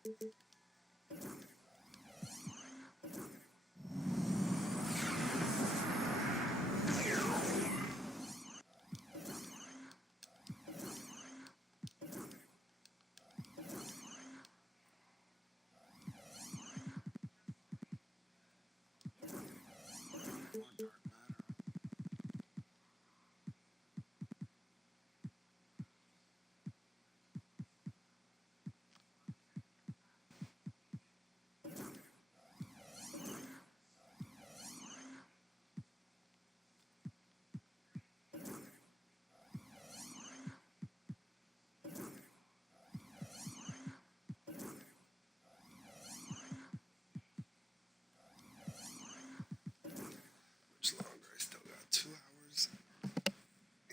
longer. I still got 2 hours.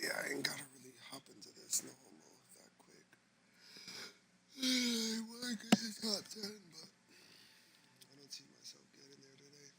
Yeah, I ain't gotta really hop into this no homo that quick. I wanna get to top 10, but I don't see myself getting there today.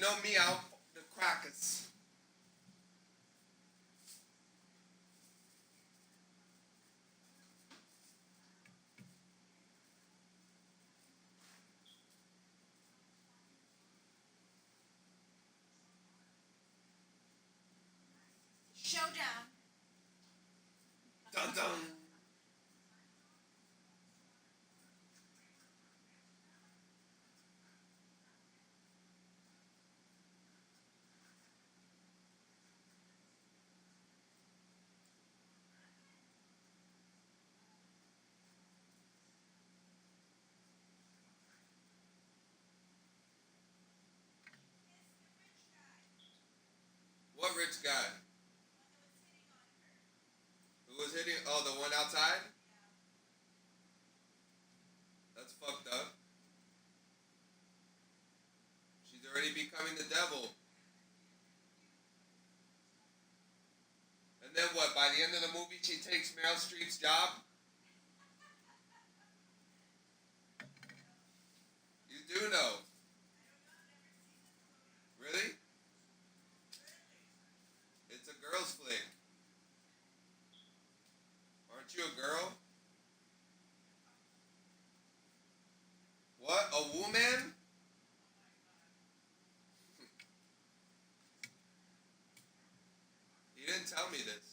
You know me, I'll the crackers. Showdown. Dun dun. What rich guy? Who was hitting? Oh, the one outside? That's fucked up. She's already becoming the devil. And then what? By the end of the movie, she takes Meryl Streep's job? You do know. Really? It's a girl's flick. Aren't you a girl? What? A woman? He didn't tell me this.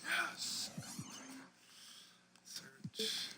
Yes. Search.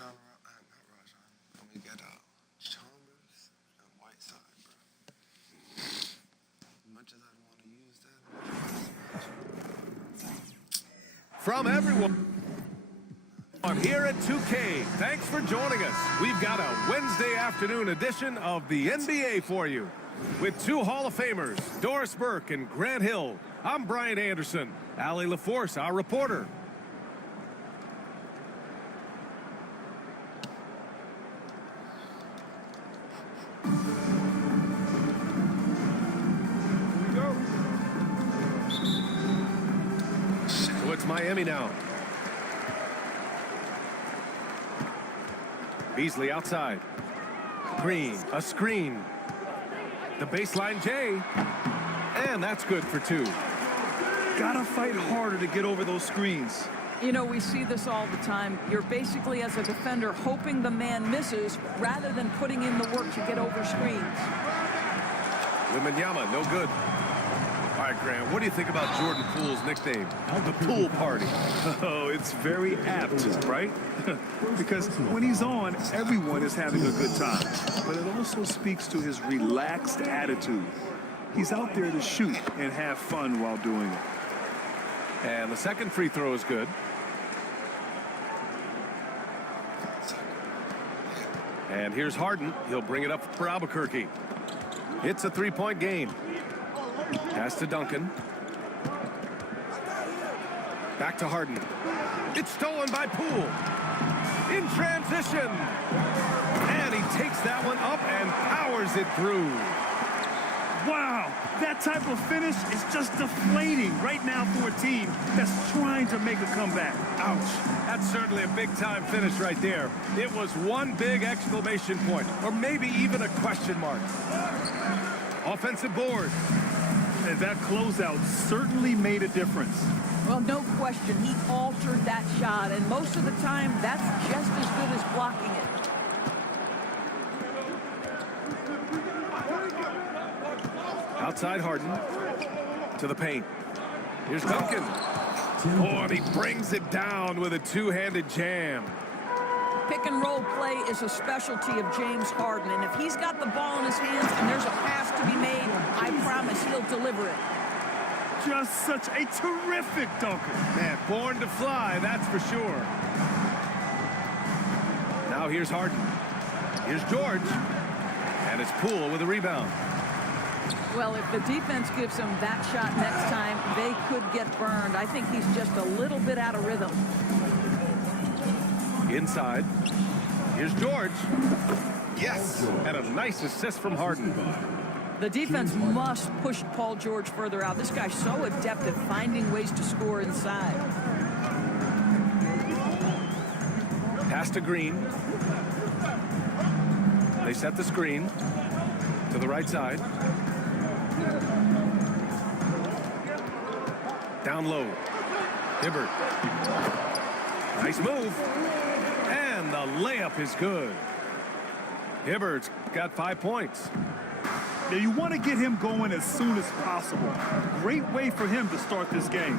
Not Rajon. Let me get Chalmers and Whiteside, bro. As much as I want to use that. From everyone here at 2K, thanks for joining us. We've got a Wednesday afternoon edition of the NBA for you. With two Hall of Famers, Doris Burke and Grant Hill. I'm Brian Anderson. Allie LaForce, our reporter. So it's Miami now. Beasley outside. Green, a screen. The baseline J. And that's good for two. Gotta fight harder to get over those screens. You know, we see this all the time. You're basically, as a defender, hoping the man misses rather than putting in the work to get over screens. Wembanyama, no good. All right, Grant, what do you think about Jordan Poole's nickname, the Pool Party? Oh, it's very apt, right? Because when he's on, everyone is having a good time. But it also speaks to his relaxed attitude. He's out there to shoot and have fun while doing it. And the second free throw is good. And here's Harden. He'll bring it up for Albuquerque. It's a three-point game. Pass to Duncan. Back to Harden. It's stolen by Poole. In transition. And he takes that one up and powers it through. Wow, that type of finish is just deflating right now for a team that's trying to make a comeback. Ouch. That's certainly a big-time finish right there. It was one big exclamation point, or maybe even a question mark. Offensive board. And that closeout certainly made a difference. Well, no question, he altered that shot, and most of the time, that's just as good as blocking it. Outside Harden to the paint. Here's Duncan. Oh, and he brings it down with a two-handed jam. Pick and roll play is a specialty of James Harden, and if he's got the ball in his hands and there's a pass to be made, I promise he'll deliver it. Just such a terrific dunker. Man, born to fly, that's for sure. Now here's Harden. Here's George. And it's Poole with a rebound. Well, if the defense gives him that shot next time, they could get burned. I think he's just a little bit out of rhythm. Inside. Here's George. Yes. And a nice assist from Harden. The defense must push Paul George further out. This guy's so adept at finding ways to score inside. Pass to Green. They set the screen to the right side. Down low. Hibbert. Nice move. And the layup is good. Hibbert's got 5 points. Now you want to get him going as soon as possible. Great way for him to start this game.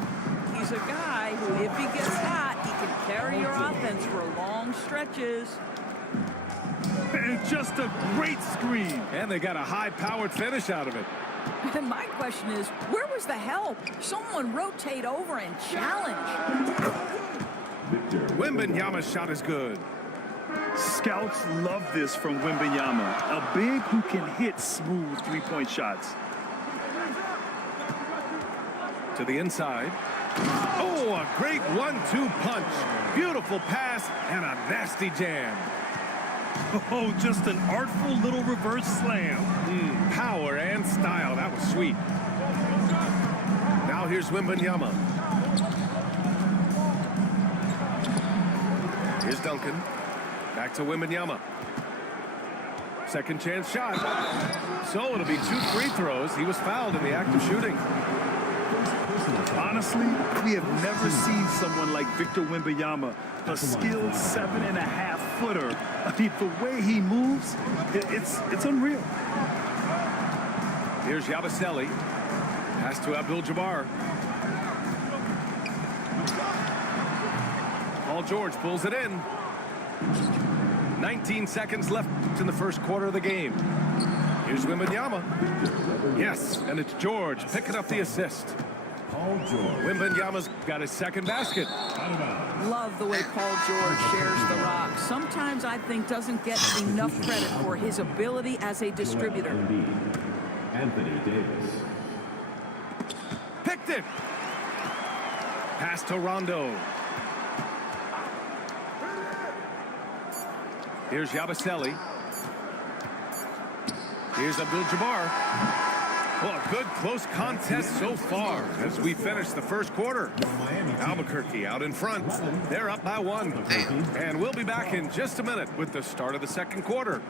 He's a guy who, if he gets hot, he can carry your offense for long stretches. And just a great screen. And they got a high-powered finish out of it. And my question is, where was the help? Someone rotate over and challenge. Wembanyama's shot is good. Scouts love this from Wembanyama. A big who can hit smooth three-point shots. To the inside. Oh, a great 1-2 punch. Beautiful pass and a nasty jam. Oh, just an artful little reverse slam. Power and style. That was sweet. Now here's Wembanyama. Here's Duncan. Back to Wembanyama. Second chance shot. So it'll be 2 free throws. He was fouled in the act of shooting. Honestly, we have never seen someone like Victor Wembanyama, a skilled 7.5-footer. I mean, the way he moves, it's unreal. Here's Yabusele. Pass to Abdul-Jabbar. Paul George pulls it in. 19 seconds left in the first quarter of the game. Here's Wembanyama. Yes, and it's George picking up the assist. Wembanyama's got his second basket. Love the way Paul George shares the rock. Sometimes I think doesn't get enough credit for his ability as a distributor. Anthony Davis. Picked it. Pass to Rondo. Here's Yabusele. Here's Abdul-Jabbar. Well, a good close contest so far as we finish the first quarter. Albuquerque out in front. They're up by 1. And we'll be back in just a minute with the start of the second quarter.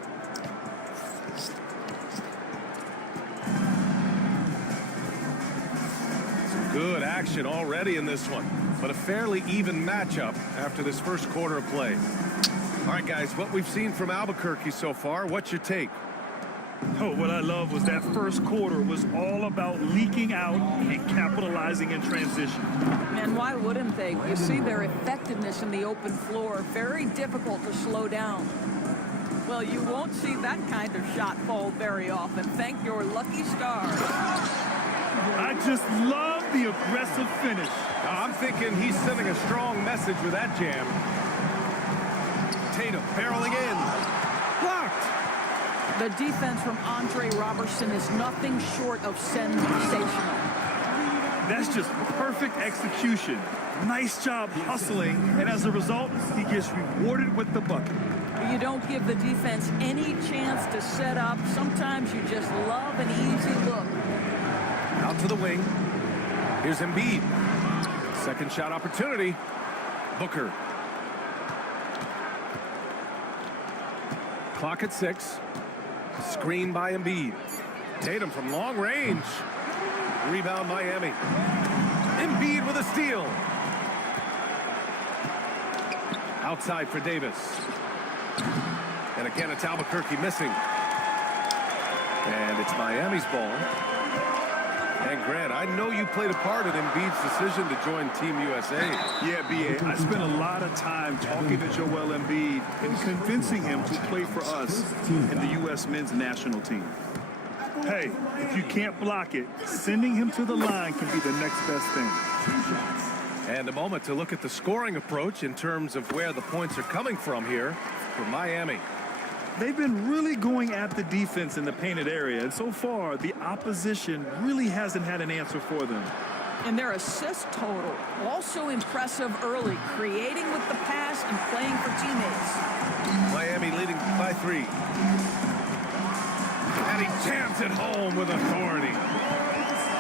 Some good action already in this one, but a fairly even matchup after this first quarter of play. All right, guys, what we've seen from Albuquerque so far, what's your take? Oh, what I love was that first quarter was all about leaking out and capitalizing in transition. And why wouldn't they? You see their effectiveness in the open floor. Very difficult to slow down. Well, you won't see that kind of shot fall very often. Thank your lucky stars. I just love the aggressive finish. Now, I'm thinking he's sending a strong message with that jam. Tatum barreling in. Blocked. The defense from Andre Robertson is nothing short of sensational. That's just perfect execution. Nice job hustling, and as a result, he gets rewarded with the bucket. You don't give the defense any chance to set up. Sometimes you just love an easy look. Out to the wing. Here's Embiid. Second shot opportunity. Booker. Clock at 6. Screen by Embiid. Tatum from long range. Rebound Miami. Embiid with a steal. Outside for Davis. And again, it's Albuquerque missing. And it's Miami's ball. And Grant, I know you played a part in Embiid's decision to join Team USA. Yeah, B.A., I spent a lot of time talking to Joel Embiid and convincing him to play for us in the U.S. men's national team. Hey, if you can't block it, sending him to the line can be the next best thing. And a moment to look at the scoring approach in terms of where the points are coming from here for Miami. They've been really going at the defense in the painted area, and so far, the opposition really hasn't had an answer for them. And their assist total, also impressive early, creating with the pass and playing for teammates. Miami leading by 3. And he jams it home with authority.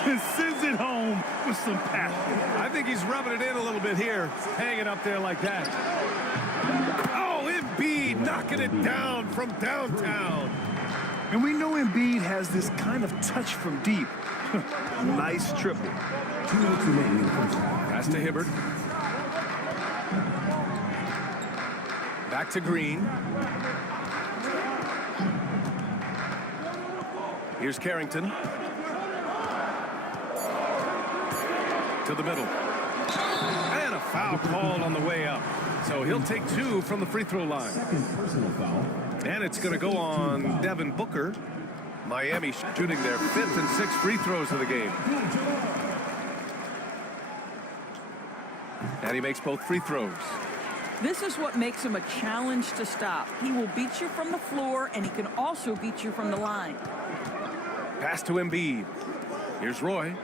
And sends it home with some passion. I think he's rubbing it in a little bit here, hanging up there like that. Oh, Embiid knocking it down from downtown. And we know Embiid has this kind of touch from deep. Nice triple. Pass to Hibbert. Back to Green. Here's Carrington. To the middle. And a foul called on the way up. So he'll take 2 from the free throw line. And it's going to go on Devin Booker. Miami shooting their 5th and 6th free throws of the game. And he makes both free throws. This is what makes him a challenge to stop. He will beat you from the floor, and he can also beat you from the line. Pass to Embiid. Here's Roy.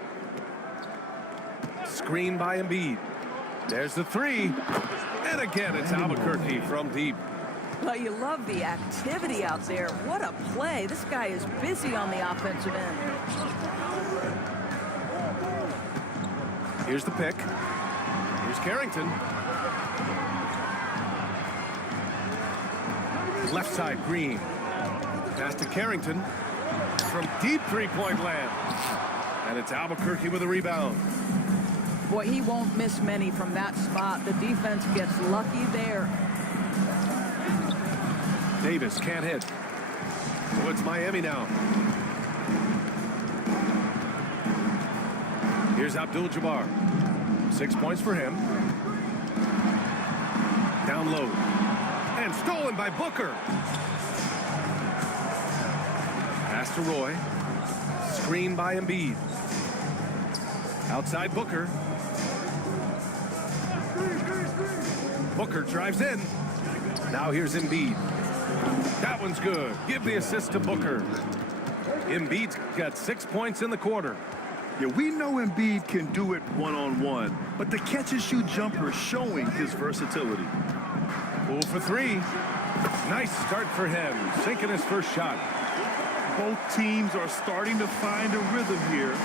Screen by Embiid. There's the 3. And again, it's Albuquerque from deep. Well, you love the activity out there. What a play. This guy is busy on the offensive end. Here's the pick. Here's Carrington. Left side, Green. Pass to Carrington. From deep three-point land. And it's Albuquerque with a rebound. Boy, he won't miss many from that spot. The defense gets lucky there. Davis can't hit. So it's Miami now. Here's Abdul-Jabbar. 6 points for him. Down low. And stolen by Booker. Pass to Roy. Screen by Embiid. Outside Booker. Booker drives in. Now here's Embiid. That one's good. Give the assist to Booker. Embiid's got 6 points in the quarter. Yeah, we know Embiid can do it one-on-one, but the catch-and-shoot jumper showing his versatility. Pull for 3. Nice start for him. Sinking his first shot. Both teams are starting to find a rhythm here.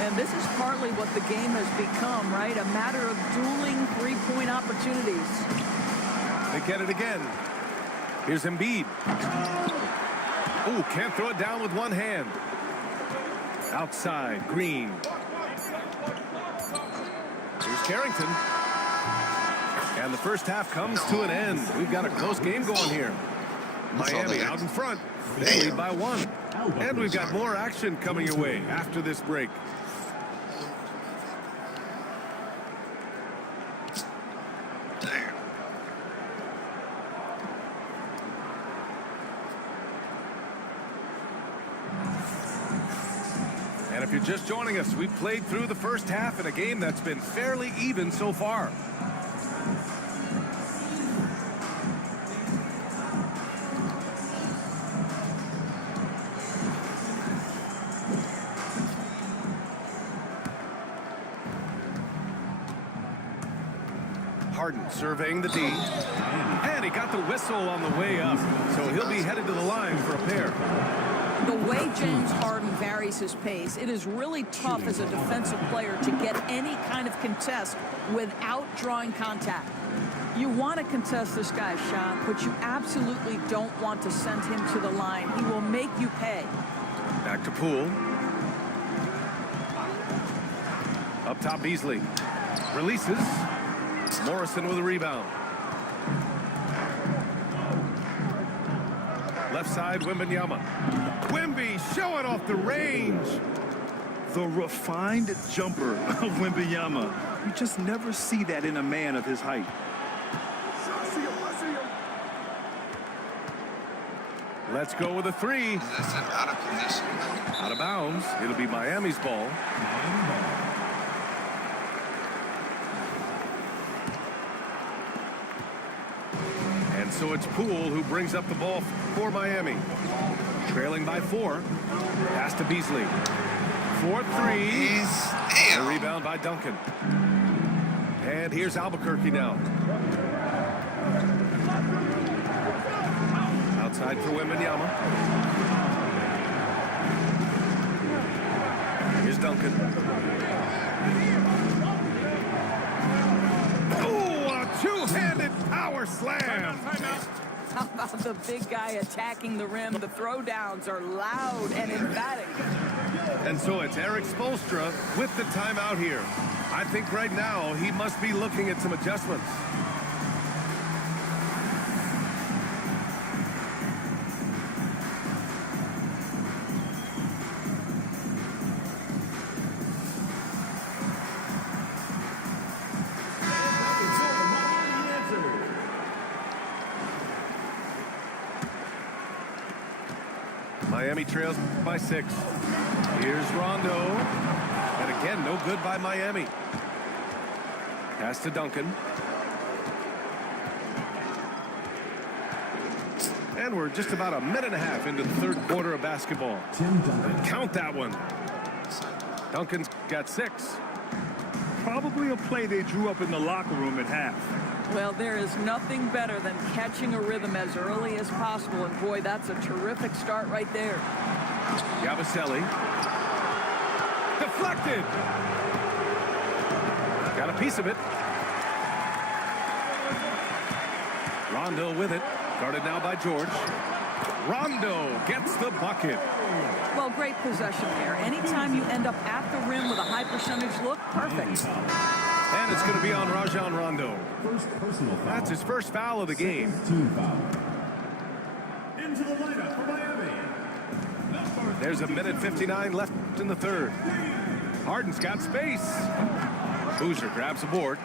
And this is partly what the game has become, right? A matter of dueling three-point opportunities. They get it again. Here's Embiid. Ooh, can't throw it down with one hand. Outside, Green. Here's Carrington. And the first half comes to an end. We've got a close game going here. Miami out in front. They lead by 1. And we've got more action coming your way after this break. And if you're just joining us, we've played through the first half in a game that's been fairly even so far. Harden surveying the D. And he got the whistle on the way up. So he'll be headed to the line for a pair. The way James Harden varies his pace, it is really tough as a defensive player to get any kind of contest without drawing contact. You want to contest this guy's shot, but you absolutely don't want to send him to the line. He will make you pay. Back to Poole. Up top, Beasley. Releases. Morrison with a rebound. Left side, Wembanyama. Wemby showing off the range. The refined jumper of Wembanyama. You just never see that in a man of his height. Let's go with a 3. Out of position. Out of bounds. It'll be Miami's ball. so it's Poole who brings up the ball for Miami. Trailing by 4. Pass to Beasley. 4-3. A rebound by Duncan. And here's Albuquerque now. Outside for Wembanyama. Here's Duncan. Oh, a two-handed power slam. How about the big guy attacking the rim? The throwdowns are loud and emphatic. And so it's Eric Spoelstra with the timeout here. I think right now he must be looking at some adjustments. Miami trails by 6. Here's Rondo. And again, no good by Miami. Pass to Duncan. And we're just about a minute and a half into the third quarter of basketball. Count that one. Duncan's got 6. Probably a play they drew up in the locker room at half. Well, there is nothing better than catching a rhythm as early as possible. And boy, that's a terrific start right there. Yabusele. Deflected. Got a piece of it. Rondo with it. Guarded now by George. Rondo gets the bucket. Well, great possession there. Anytime you end up at the rim with a high percentage look, perfect. And it's going to be on Rajon Rondo. That's his first foul of the game. Into the lineup for Miami. There's a minute 59 left in the third. Harden's got space. Boozer grabs a board.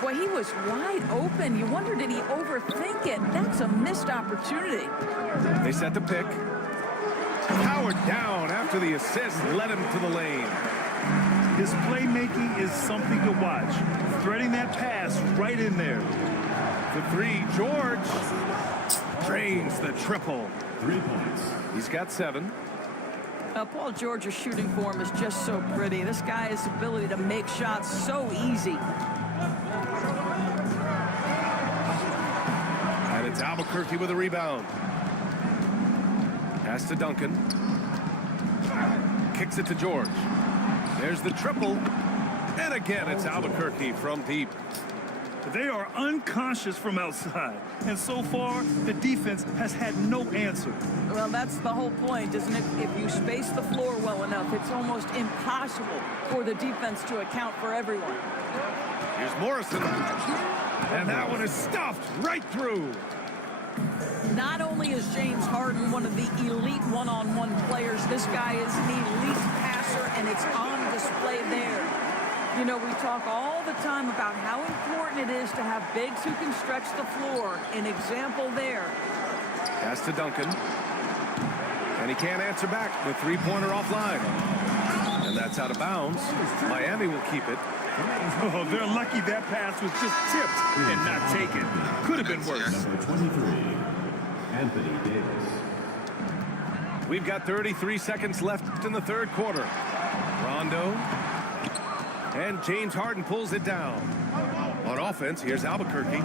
Boy, he was wide open. You wonder, did he overthink it? That's a missed opportunity. They set the pick. Howard down after the assist led him to the lane. His playmaking is something to watch. Threading that pass right in there. For 3, George drains the triple. 3 points. He's got 7. Paul George's shooting form is just so pretty. This guy's ability to make shots so easy. And it's Albuquerque with a rebound. Pass to Duncan. Kicks it to George. There's the triple. And again, it's Albuquerque from deep. They are unconscious from outside. And so far, the defense has had no answer. Well, that's the whole point, isn't it? If you space the floor well enough, it's almost impossible for the defense to account for everyone. Here's Morrison. And that one is stuffed right through. Not only is James Harden one of the elite one-on-one players, this guy is an elite passer, and it's on display there. You know, we talk all the time about how important it is to have bigs who can stretch the floor. An example there. Pass to Duncan. And he can't answer back. The three-pointer offline. And that's out of bounds. Miami will keep it. Oh, they're lucky that pass was just tipped and not taken. Could have been worse. Number 23, Anthony Davis. We've got 33 seconds left in the third quarter. Rondo. And James Harden pulls it down. On offense, here's Albuquerque.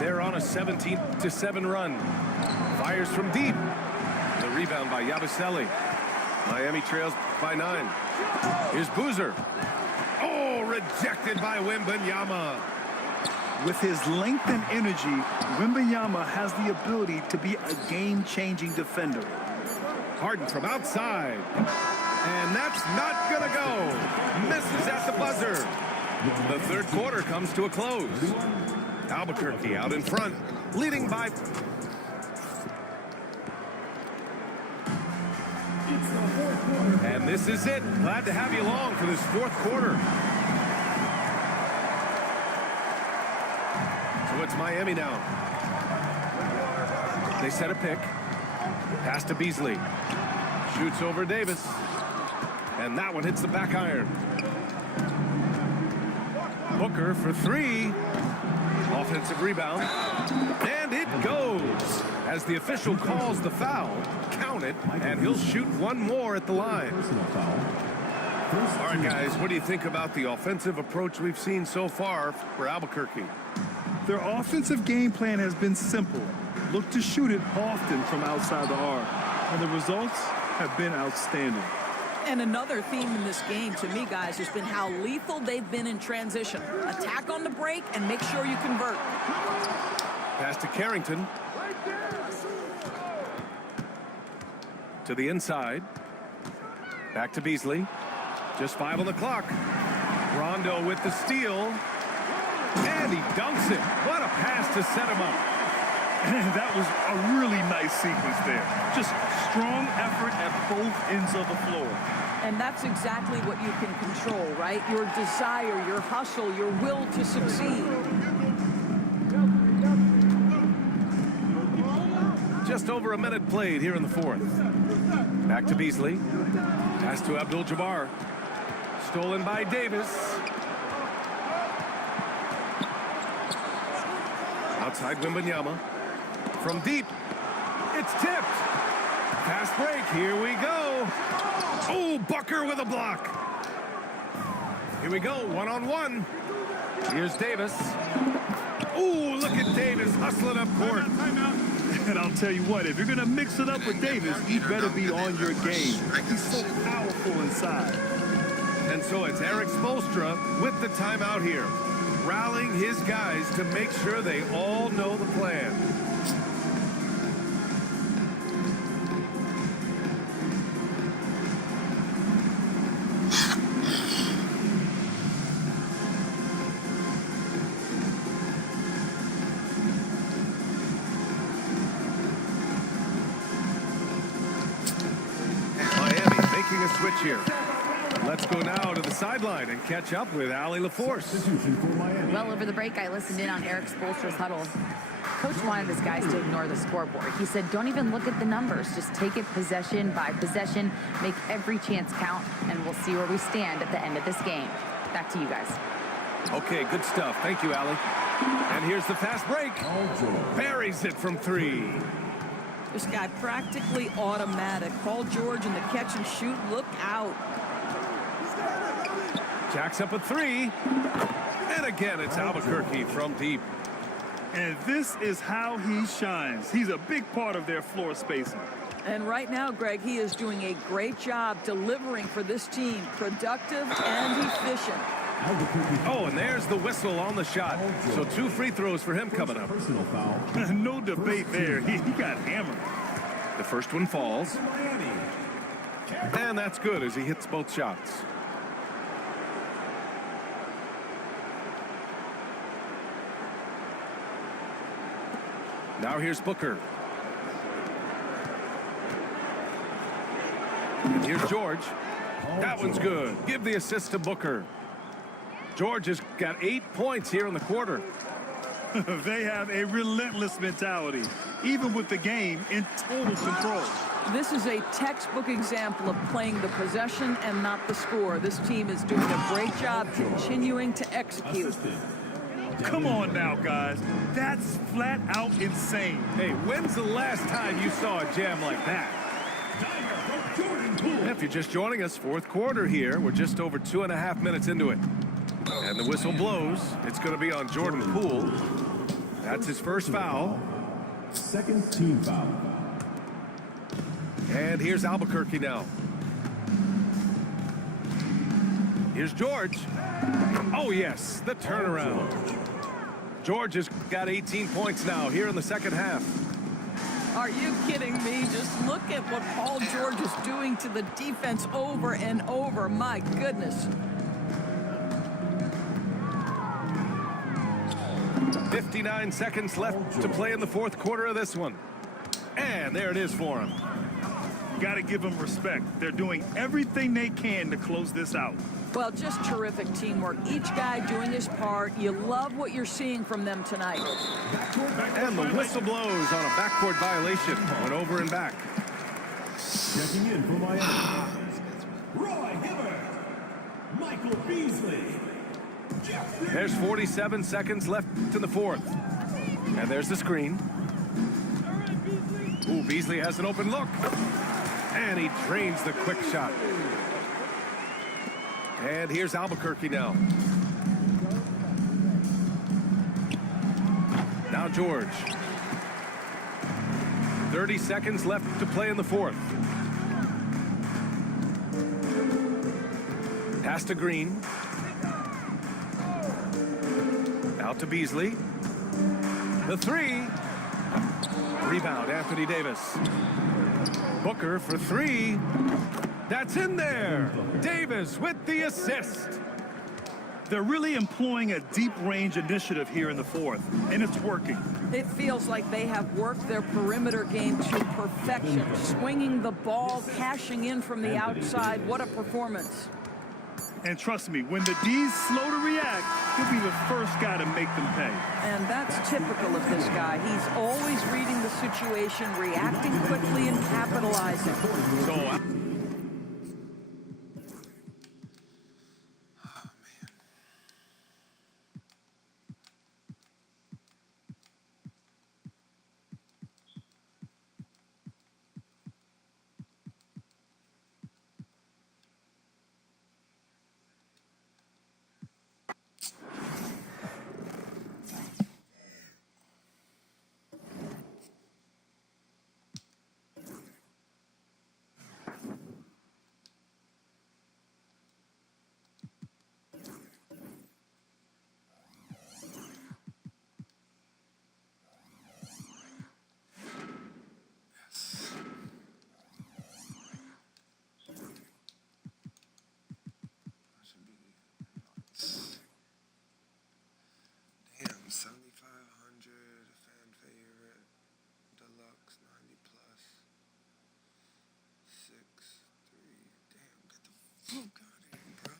They're on a 17-7 run. Fires from deep. The rebound by Yabusele. Miami trails by 9. Here's Boozer. Oh, rejected by Wembanyama. With his length and energy, Wembanyama has the ability to be a game-changing defender. Harden from outside. And that's not going to go. Misses at the buzzer. The third quarter comes to a close. Albuquerque out in front, leading by... And this is it. Glad to have you along for this fourth quarter. So it's Miami now. They set a pick. Pass to Beasley. Shoots over Davis. And that one hits the back iron. Booker for 3. Off offensive rebound. And it goes. As the official calls the foul, count it, and he'll shoot one more at the line. All right, guys, what do you think about the offensive approach we've seen so far for Albuquerque? Their offensive game plan has been simple. Look to shoot it often from outside the arc. And the results have been outstanding. And another theme in this game, to me, guys, has been how lethal they've been in transition. Attack on the break and make sure you convert. Pass to Carrington. To the inside. Back to Beasley. Just 5 on the clock. Rondo with the steal. And he dunks it. What a pass to set him up. And that was a really nice sequence there. Just strong effort at both ends of the floor. And that's exactly what you can control, right? Your desire, your hustle, your will to succeed. Just over a minute played here in the fourth. Back to Beasley. Pass to Abdul-Jabbar. Stolen by Davis. Outside Wembanyama. From deep. It's tipped. Fast break. Here we go. Oh, Bucker with a block. Here we go. One-on-one. Here's Davis. Oh, look at Davis hustling up court. And I'll tell you what, if you're going to mix it up with Davis, you better be on your game. He's so powerful inside. And so it's Eric Spoelstra with the timeout here, rallying his guys to make sure they all know the plan. A switch here. Let's go now to the sideline and catch up with Allie LaForce. Well, over the break, I listened in on Eric Spoelstra's huddle. Coach wanted his guys to ignore the scoreboard. He said, don't even look at the numbers. Just take it possession by possession, make every chance count, and we'll see where we stand at the end of this game. Back to you guys. Okay, good stuff. Thank you, Allie. And here's the fast break. Buries it from 3. This guy practically automatic. Paul George in the catch and shoot. Look out. Jacks up a 3. And again, it's Albuquerque from deep. And this is how he shines. He's a big part of their floor spacing. And right now, Greg, he is doing a great job delivering for this team. Productive and efficient. Oh, and there's the whistle on the shot. So 2 free throws for him coming up. No debate there. He got hammered. The first one falls. And that's good as he hits both shots. Now here's Booker. And here's George. That one's good. Give the assist to Booker. George has got 8 points here in the quarter. They have a relentless mentality, even with the game in total control. This is a textbook example of playing the possession and not the score. This team is doing a great job continuing to execute. Come on now, guys. That's flat out insane. Hey, when's the last time you saw a jam like that? If you're just joining us, fourth quarter here. We're just over 2.5 minutes into it. And the whistle blows. It's going to be on Jordan Poole. That's his first foul. Second team foul. And here's Albuquerque now. Here's George. Oh, yes, the turnaround. George has got 18 points now here in the second half. Are you kidding me? Just look at what Paul George is doing to the defense over and over. My goodness. 59 seconds left to play in the fourth quarter of this one. And there it is for him. Got to give them respect. They're doing everything they can to close this out. Well, just terrific teamwork. Each guy doing his part. You love what you're seeing from them tonight. And the whistle blows on a backcourt violation. Went over and back. Checking in for Miami. Roy Hibbert. Michael Beasley. There's 47 seconds left in the fourth. And there's the screen. Ooh, Beasley has an open look. And he drains the quick shot. And here's Albuquerque now. Now George. 30 seconds left to play in the fourth. Pass to Green. Out to Beasley. The three. Rebound, Anthony Davis. Booker for three. That's in there. Davis with the assist. They're really employing a deep range initiative here in the fourth, and it's working. It feels like they have worked their perimeter game to perfection, swinging the ball, cashing in from the outside. What a performance. And trust me, when the D's slow to react, he'll be the first guy to make them pay. And that's typical of this guy. He's always reading the situation, reacting quickly, and capitalizing. So Damn, 7,500 fan favorite, deluxe 90 plus, 6-3. Damn, get the fuck out of here, bro.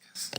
Yes.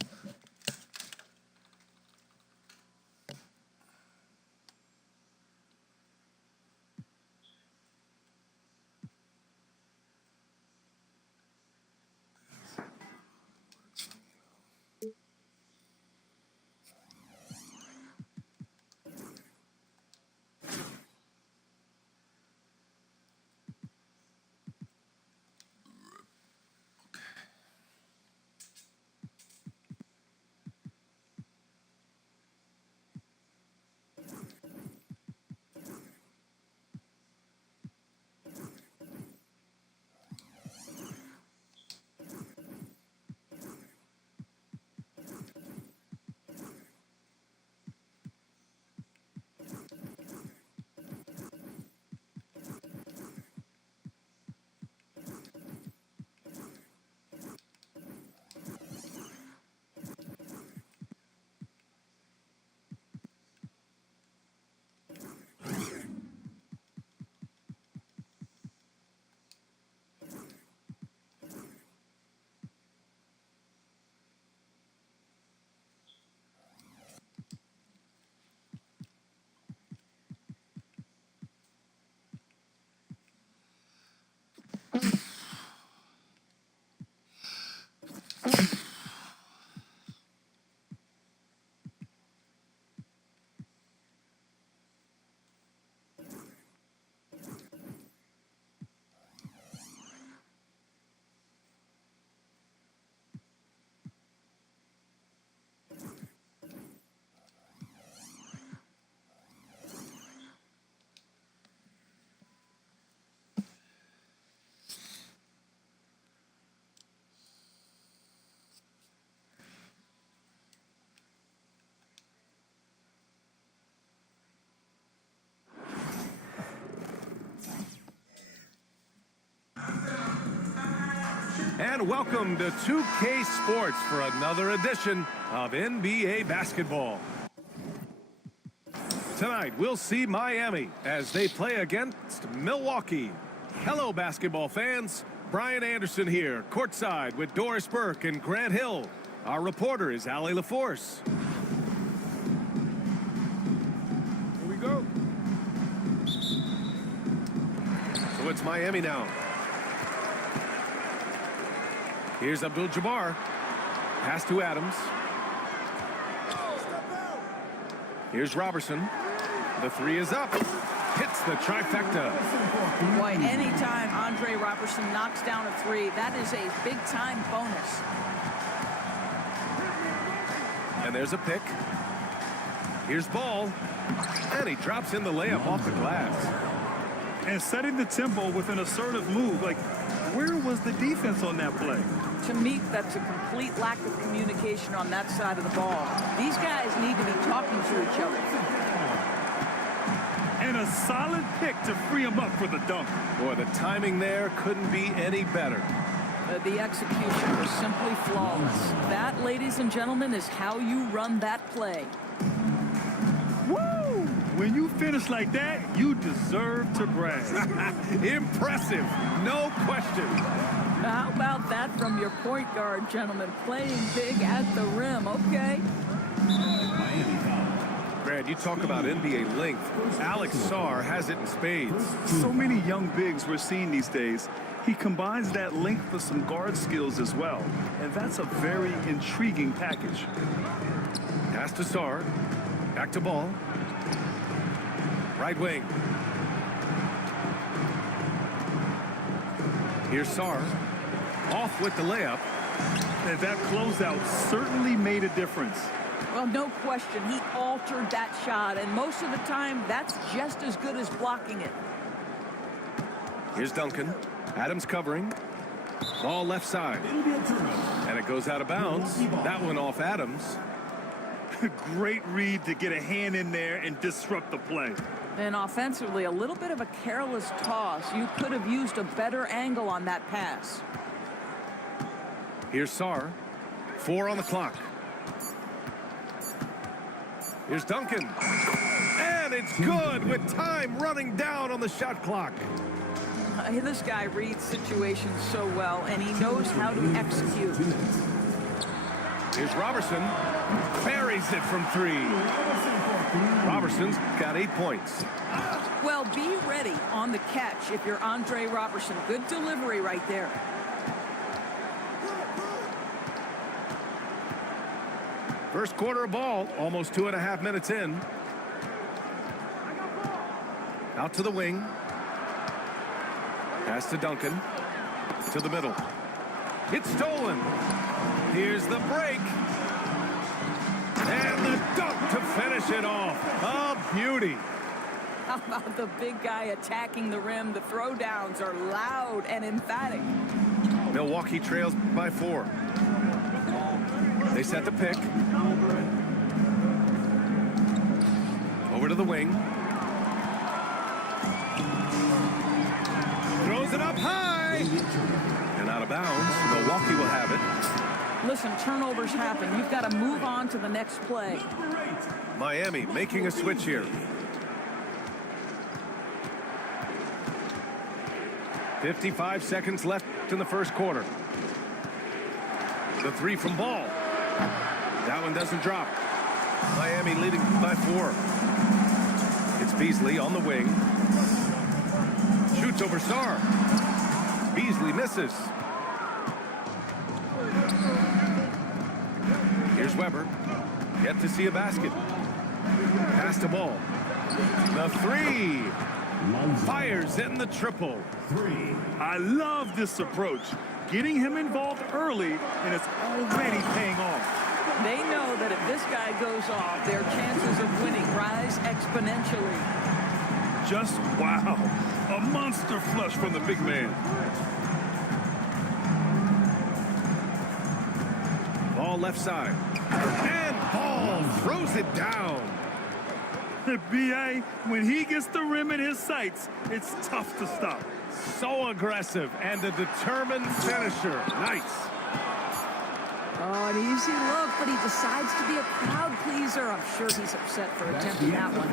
And welcome to 2K Sports for another edition of NBA basketball. Tonight, we'll see Miami as they play against Milwaukee. Hello, basketball fans. Brian Anderson here, courtside with Doris Burke and Grant Hill. Our reporter is Allie LaForce. Here we go. So it's Miami now. Here's Abdul-Jabbar. Pass to Adams. Here's Robertson. The three is up. Hits the trifecta. Boy, anytime Andre Robertson knocks down a three, that is a big-time bonus. And there's a pick. Here's Ball. And he drops in the layup off the glass. And setting the tempo with an assertive move. Like, where was the defense on that play? To me, that's a complete lack of communication on that side of the ball. These guys need to be talking to each other. And a solid pick to free him up for the dunk. Boy, the timing there couldn't be any better. The execution was simply flawless. That, ladies and gentlemen, is how you run that play. Woo! When you finish like that, you deserve to brag. Impressive, no question. How about that from your point guard, gentlemen? Playing big at the rim, okay? Brad, you talk about NBA length. Alex Sarr has it in spades. So many young bigs we're seeing these days. He combines that length with some guard skills as well. And that's a very intriguing package. Pass to Sarr. Back to Ball. Right wing. Here's Sarr. Off with the layup. And that closeout certainly made a difference. Well, no question. He altered that shot, and most of the time, that's just as good as blocking it. Here's Duncan. Adams covering. Ball left side. And it goes out of bounds. That one off Adams. Great read to get a hand in there and disrupt the play. And offensively, a little bit of a careless toss. You could have used a better angle on that pass. Here's Sarr. 4 on the clock. Here's Duncan. And it's good with time running down on the shot clock. This guy reads situations so well, and he knows how to execute. Here's Robertson. Buries it from 3. Robertson's got 8 points. Well, be ready on the catch if you're Andre Robertson. Good delivery right there. First quarter of ball, almost 2.5 minutes in. Out to the wing. Pass to Duncan. To the middle. It's stolen. Here's the break. And the dunk to finish it off. A beauty. How about the big guy attacking the rim? The throwdowns are loud and emphatic. Milwaukee trails by 4. They set the pick. Over to the wing. Throws it up high. And out of bounds. Milwaukee will have it. Listen, turnovers happen. You've got to move on to the next play. Miami making a switch here. 55 seconds left in the first quarter. The 3 from Ball. That one doesn't drop. Miami leading by 4. It's Beasley on the wing. Shoots over Sarr. Beasley misses. Here's Weber. Yet to see a basket. Pass to Ball. The 3. Fires in the triple. 3. I love this approach. Getting him involved early, and it's already paying off. They know that if this guy goes off, their chances of winning rise exponentially. Just wow. A monster flush from the big man. Ball left side. And Ball throws it down. B.A., when he gets the rim in his sights, it's tough to stop. So aggressive and a determined finisher. Nice. Oh, an easy look, but he decides to be a crowd pleaser. I'm sure he's upset for attempting that one.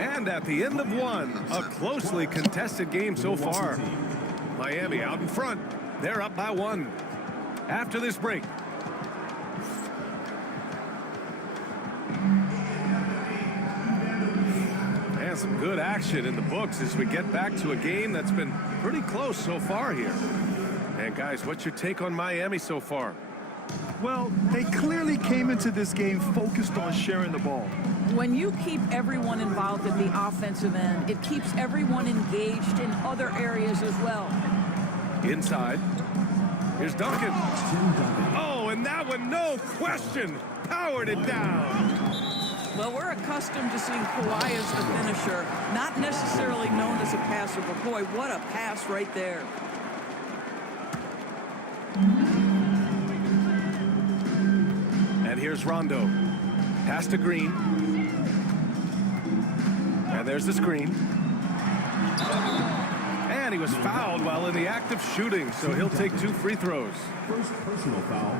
And at the end of 1, a closely contested game so far. Miami out in front. They're up by 1. After this break. And some good action in the books as we get back to a game that's been pretty close so far here. And guys, what's your take on Miami so far? Well, they clearly came into this game focused on sharing the ball. When you keep everyone involved at the offensive end, it keeps everyone engaged in other areas as well. Inside. Here's Duncan. Oh, and that one, no question, powered it down. Well, we're accustomed to seeing Kawhi as the finisher, not necessarily known as a passer, but boy, what a pass right there. And here's Rondo. Pass to Green. And there's the screen. And he was fouled while in the act of shooting, so he'll take 2 free throws. First personal foul.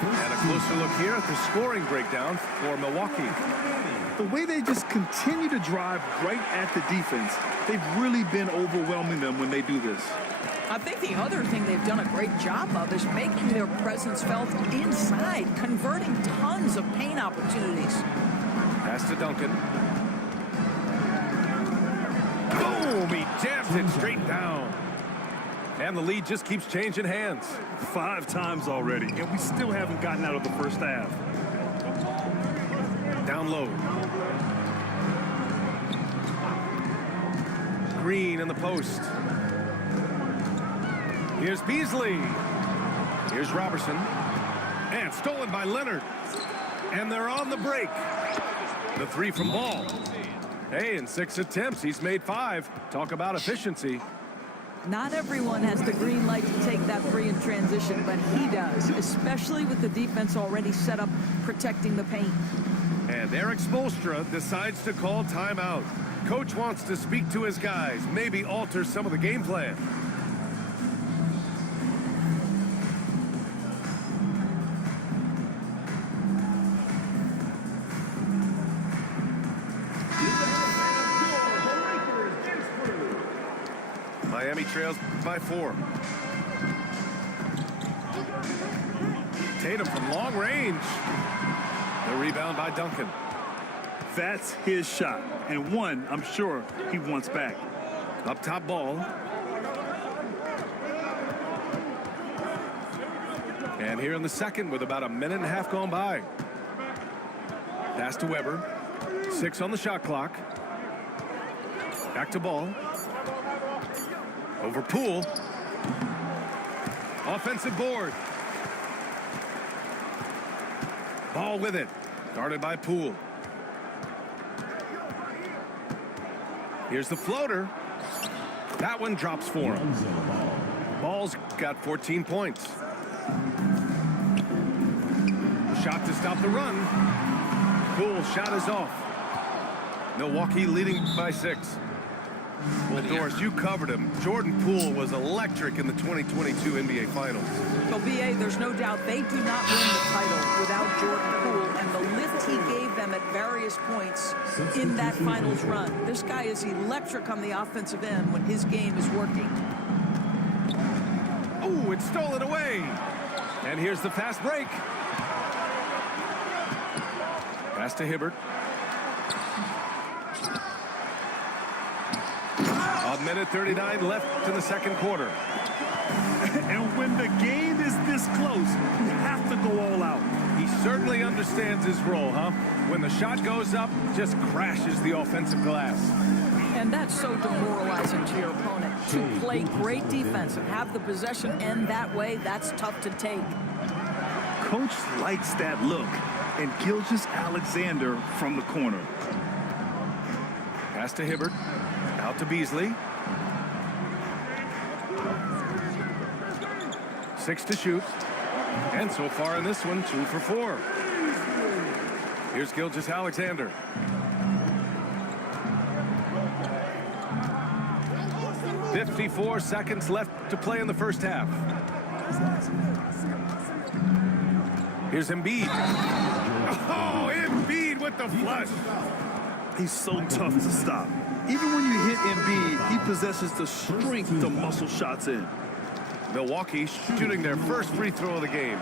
And a closer look here at the scoring breakdown for Milwaukee. The way they just continue to drive right at the defense, they've really been overwhelming them when they do this. I think the other thing they've done a great job of is making their presence felt inside, converting tons of paint opportunities. Pass to Duncan. Boom! He jams it straight down. And the lead just keeps changing hands. 5 times already, and we still haven't gotten out of the first half. Down low. Green in the post. Here's Beasley. Here's Robertson. And stolen by Leonard. And they're on the break. The 3 from Ball. Hey, in 6 attempts, he's made 5. Talk about efficiency. Not everyone has the green light to take that 3 in transition, but he does, especially with the defense already set up protecting the paint. And Eric Spoelstra decides to call timeout. Coach wants to speak to his guys, maybe alter some of the game plan. Miami trails by 4. Tatum from long range. The rebound by Duncan. That's his shot, and one I'm sure he wants back. Up top Ball. And here in the second with about a minute and a half gone by. Pass to Weber. 6 on the shot clock. Back to Ball. Over Poole. Offensive board. Ball with it. Guarded by Poole. Here's the floater. That one drops for him. Ball's got 14 points. Shot to stop the run. Poole's shot is off. Milwaukee leading by 6. Well, Doris, you covered him. Jordan Poole was electric in the 2022 NBA Finals. So, B.A., there's no doubt they do not win the title without Jordan Poole and the lift he gave them at various points in that finals run. This guy is electric on the offensive end when his game is working. Oh, it's stolen away. And here's the fast break. Pass to Hibbert. A minute 39 left in the second quarter. And when the game is this close, you have to go all out. He certainly understands his role, huh? When the shot goes up, just crashes the offensive glass. And that's so demoralizing to your opponent. To play great defense and have the possession end that way, that's tough to take. Coach likes that look. And Gilgeous-Alexander from the corner. Pass to Hibbert. Out to Beasley. 6 to shoot. And so far in this one, 2 for 4. Here's Gilgeous-Alexander. .54 seconds left to play in the first half. Here's Embiid. Oh, Embiid with the flush. He's so tough to stop. Even when you hit Embiid, he possesses the strength to muscle shots in. Milwaukee shooting their first free throw of the game.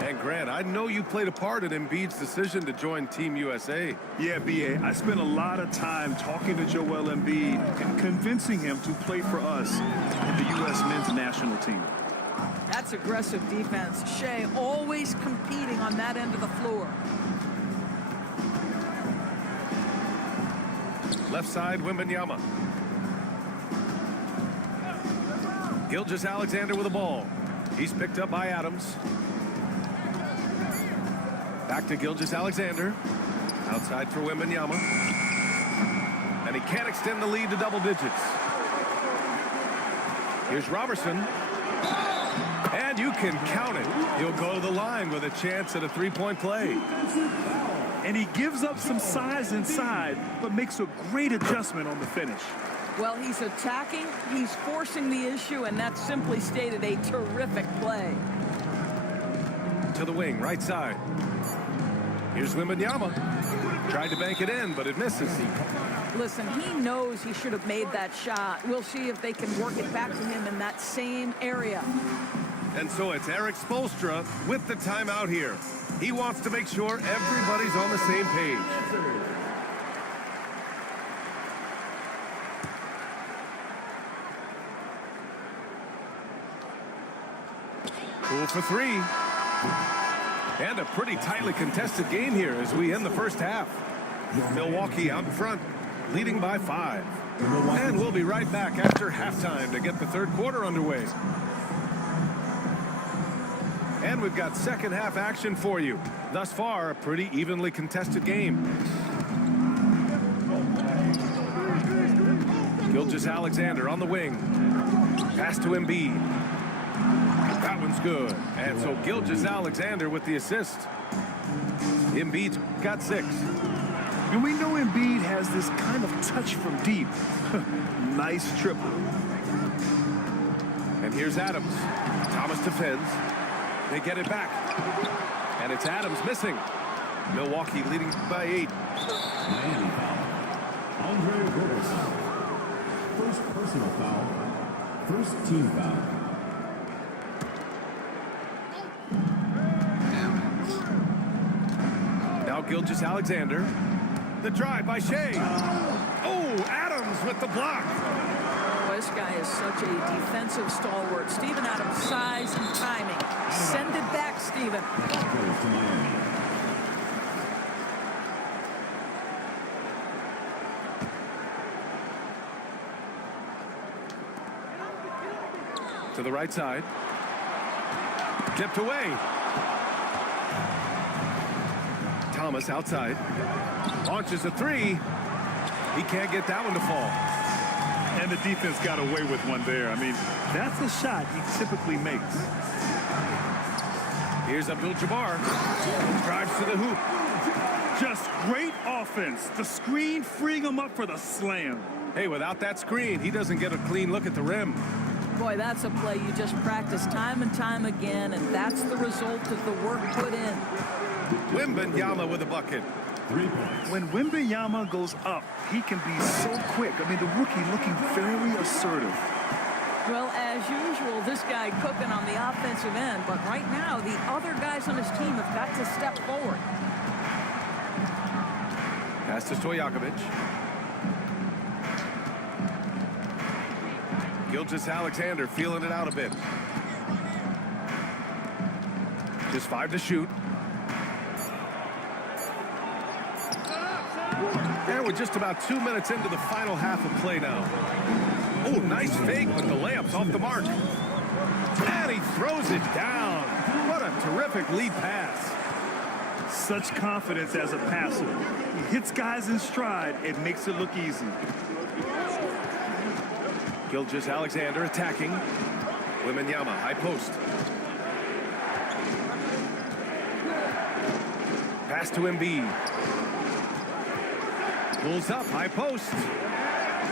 And Grant, I know you played a part in Embiid's decision to join Team USA. Yeah, B.A., I spent a lot of time talking to Joel Embiid and convincing him to play for us in the U.S. men's national team. That's aggressive defense. Shea always competing on that end of the floor. Left side, Wembanyama. Gilgeous-Alexander with the ball. He's picked up by Adams. Back to Gilgeous-Alexander. Outside for Wembanyama. And he can't extend the lead to double digits. Here's Robertson. And you can count it. He'll go to the line with a chance at a three-point play. And he gives up some size inside, but makes a great adjustment on the finish. Well, he's attacking, he's forcing the issue, and that's simply stated a terrific play. To the wing, right side. Here's Wembanyama. Tried to bank it in, but it misses. Listen, he knows he should have made that shot. We'll see if they can work it back to him in that same area. And so it's Erik Spoelstra with the timeout here. He wants to make sure everybody's on the same page. Cool for three. And a pretty tightly contested game here as we end the first half. Milwaukee out in front, leading by 5. And we'll be right back after halftime to get the third quarter underway. And we've got second half action for you. Thus far, a pretty evenly contested game. Gilgeous-Alexander on the wing. Pass to Embiid. That one's good. And so Gilgeous-Alexander with the assist. Embiid's got 6. And we know Embiid has this kind of touch from deep. Nice triple. And here's Adams. Thomas defends. They get it back. And it's Adams missing. Milwaukee leading by 8. Miami foul. Andre Roberson. First personal foul. First team foul. Now Gilgeous-Alexander. The drive by Shea. Oh, Adams with the block. This guy is such a defensive stalwart. Steven Adams' size and timing. Send it back, Steven. To the right side. Tipped away. Thomas outside. Launches a 3. He can't get that one to fall. And the defense got away with one there. I mean, that's a shot he typically makes. Here's Abdul-Jabbar. Drives to the hoop. Just great offense. The screen freeing him up for the slam. Hey, without that screen, he doesn't get a clean look at the rim. Boy, that's a play you just practice time and time again, and that's the result of the work put in. Wembanyama with a bucket. 3 points. When Wembanyama goes up, he can be so quick. I mean, the rookie looking very assertive. Well, as usual, this guy cooking on the offensive end, but right now, the other guys on his team have got to step forward. Pass to Stojakovic. Gilgeous-Alexander feeling it out a bit. Just 5 to shoot. And we're just about 2 minutes into the final half of play now. Oh, nice fake, but the layup's off the mark. And he throws it down. What a terrific lead pass. Such confidence as a passer. He hits guys in stride. It makes it look easy. Gilgeous-Alexander attacking. Wembanyama, high post. Pass to Embiid. Pulls up, high post.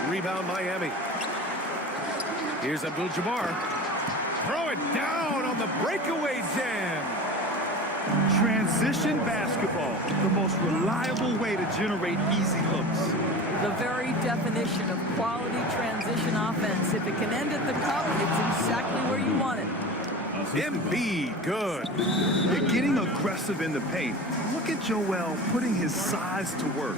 Rebound Miami. Here's Abdul-Jabbar. Throw it down on the breakaway jam. Transition basketball, the most reliable way to generate easy looks. The very definition of quality transition offense. If it can end at the cup, it's exactly where you want it. Embiid, good. They're getting aggressive in the paint. Look at Joel putting his size to work.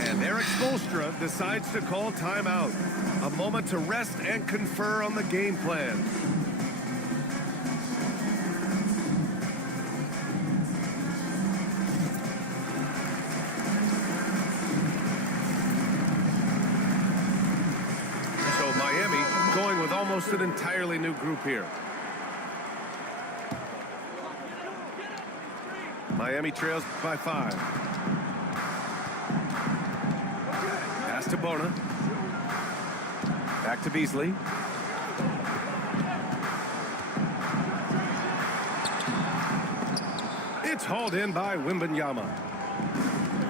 And Eric Spoelstra decides to call timeout. A moment to rest and confer on the game plan. So Miami going with almost an entirely new group here. Miami trails by 5. Pass to Bona. Back to Beasley. It's hauled in by Wembanyama.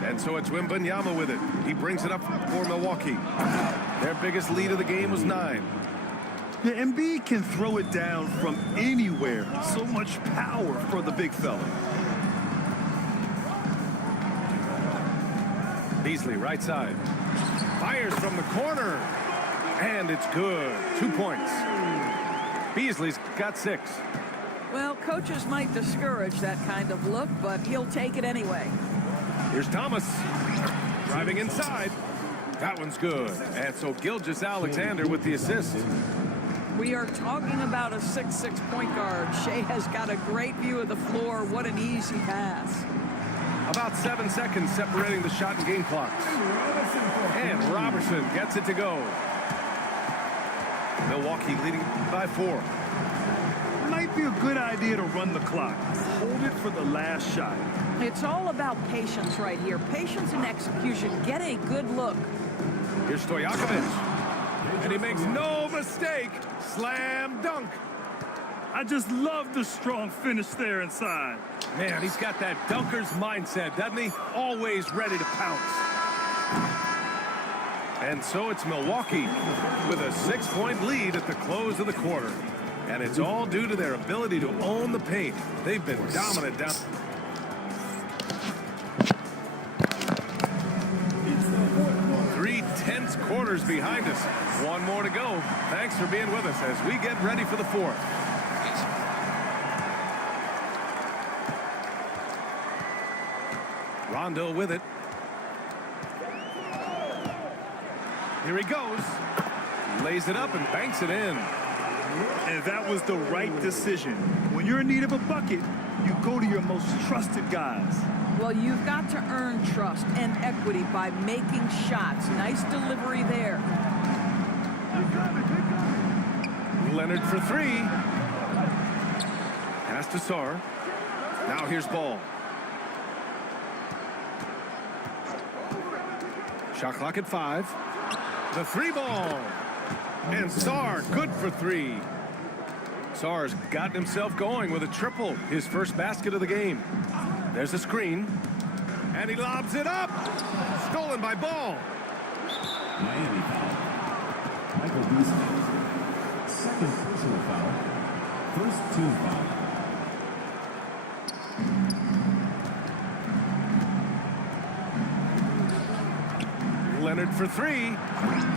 And so it's Wembanyama with it. He brings it up for Milwaukee. Their biggest lead of the game was 9. Yeah, Embiid can throw it down from anywhere. So much power for the big fella. Beasley, right side. Fires from the corner. And it's good. 2 points. Beasley's got 6. Well, coaches might discourage that kind of look, but he'll take it anyway. Here's Thomas. Driving inside. That one's good. And so Gilgeous-Alexander with the assist. We are talking about a 6'6" point guard. Shea has got a great view of the floor. What an easy pass. About 7 seconds separating the shot and game clocks. And Robertson gets it to go. Milwaukee leading by 4. Might be a good idea to run the clock. Hold it for the last shot. It's all about patience right here. Patience and execution. Get a good look. Here's Stojakovic. And he makes no mistake. Slam dunk. I just love the strong finish there inside. Man, he's got that dunker's mindset, doesn't he? Always ready to pounce. And so it's Milwaukee with a 6-point lead at the close of the quarter. And it's all due to their ability to own the paint. They've been dominant down. Three tense quarters behind us. One more to go. Thanks for being with us as we get ready for the 4th. Rondo with it. Here he goes. Lays it up and banks it in. And that was the right decision. When you're in need of a bucket, you go to your most trusted guys. Well, you've got to earn trust and equity by making shots. Nice delivery there. Leonard for 3. Pass to Sarr. Now here's Ball. Shot clock at 5. The 3 ball. And Sarr, good for 3. Sarr's gotten himself going with a triple. His first basket of the game. There's a screen. And he lobs it up. Stolen by Ball. Miami foul. Michael Beasley. Second personal foul. First team foul. Leonard for 3.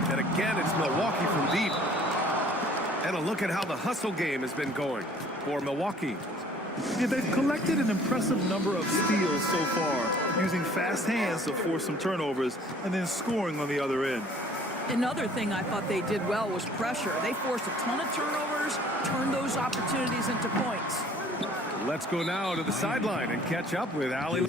And again, it's Milwaukee from deep. And a look at how the hustle game has been going for Milwaukee. Yeah, they've collected an impressive number of steals so far, using fast hands to force some turnovers and then scoring on the other end. Another thing I thought they did well was pressure. They forced a ton of turnovers, turned those opportunities into points. Let's go now to the sideline and catch up with Allie.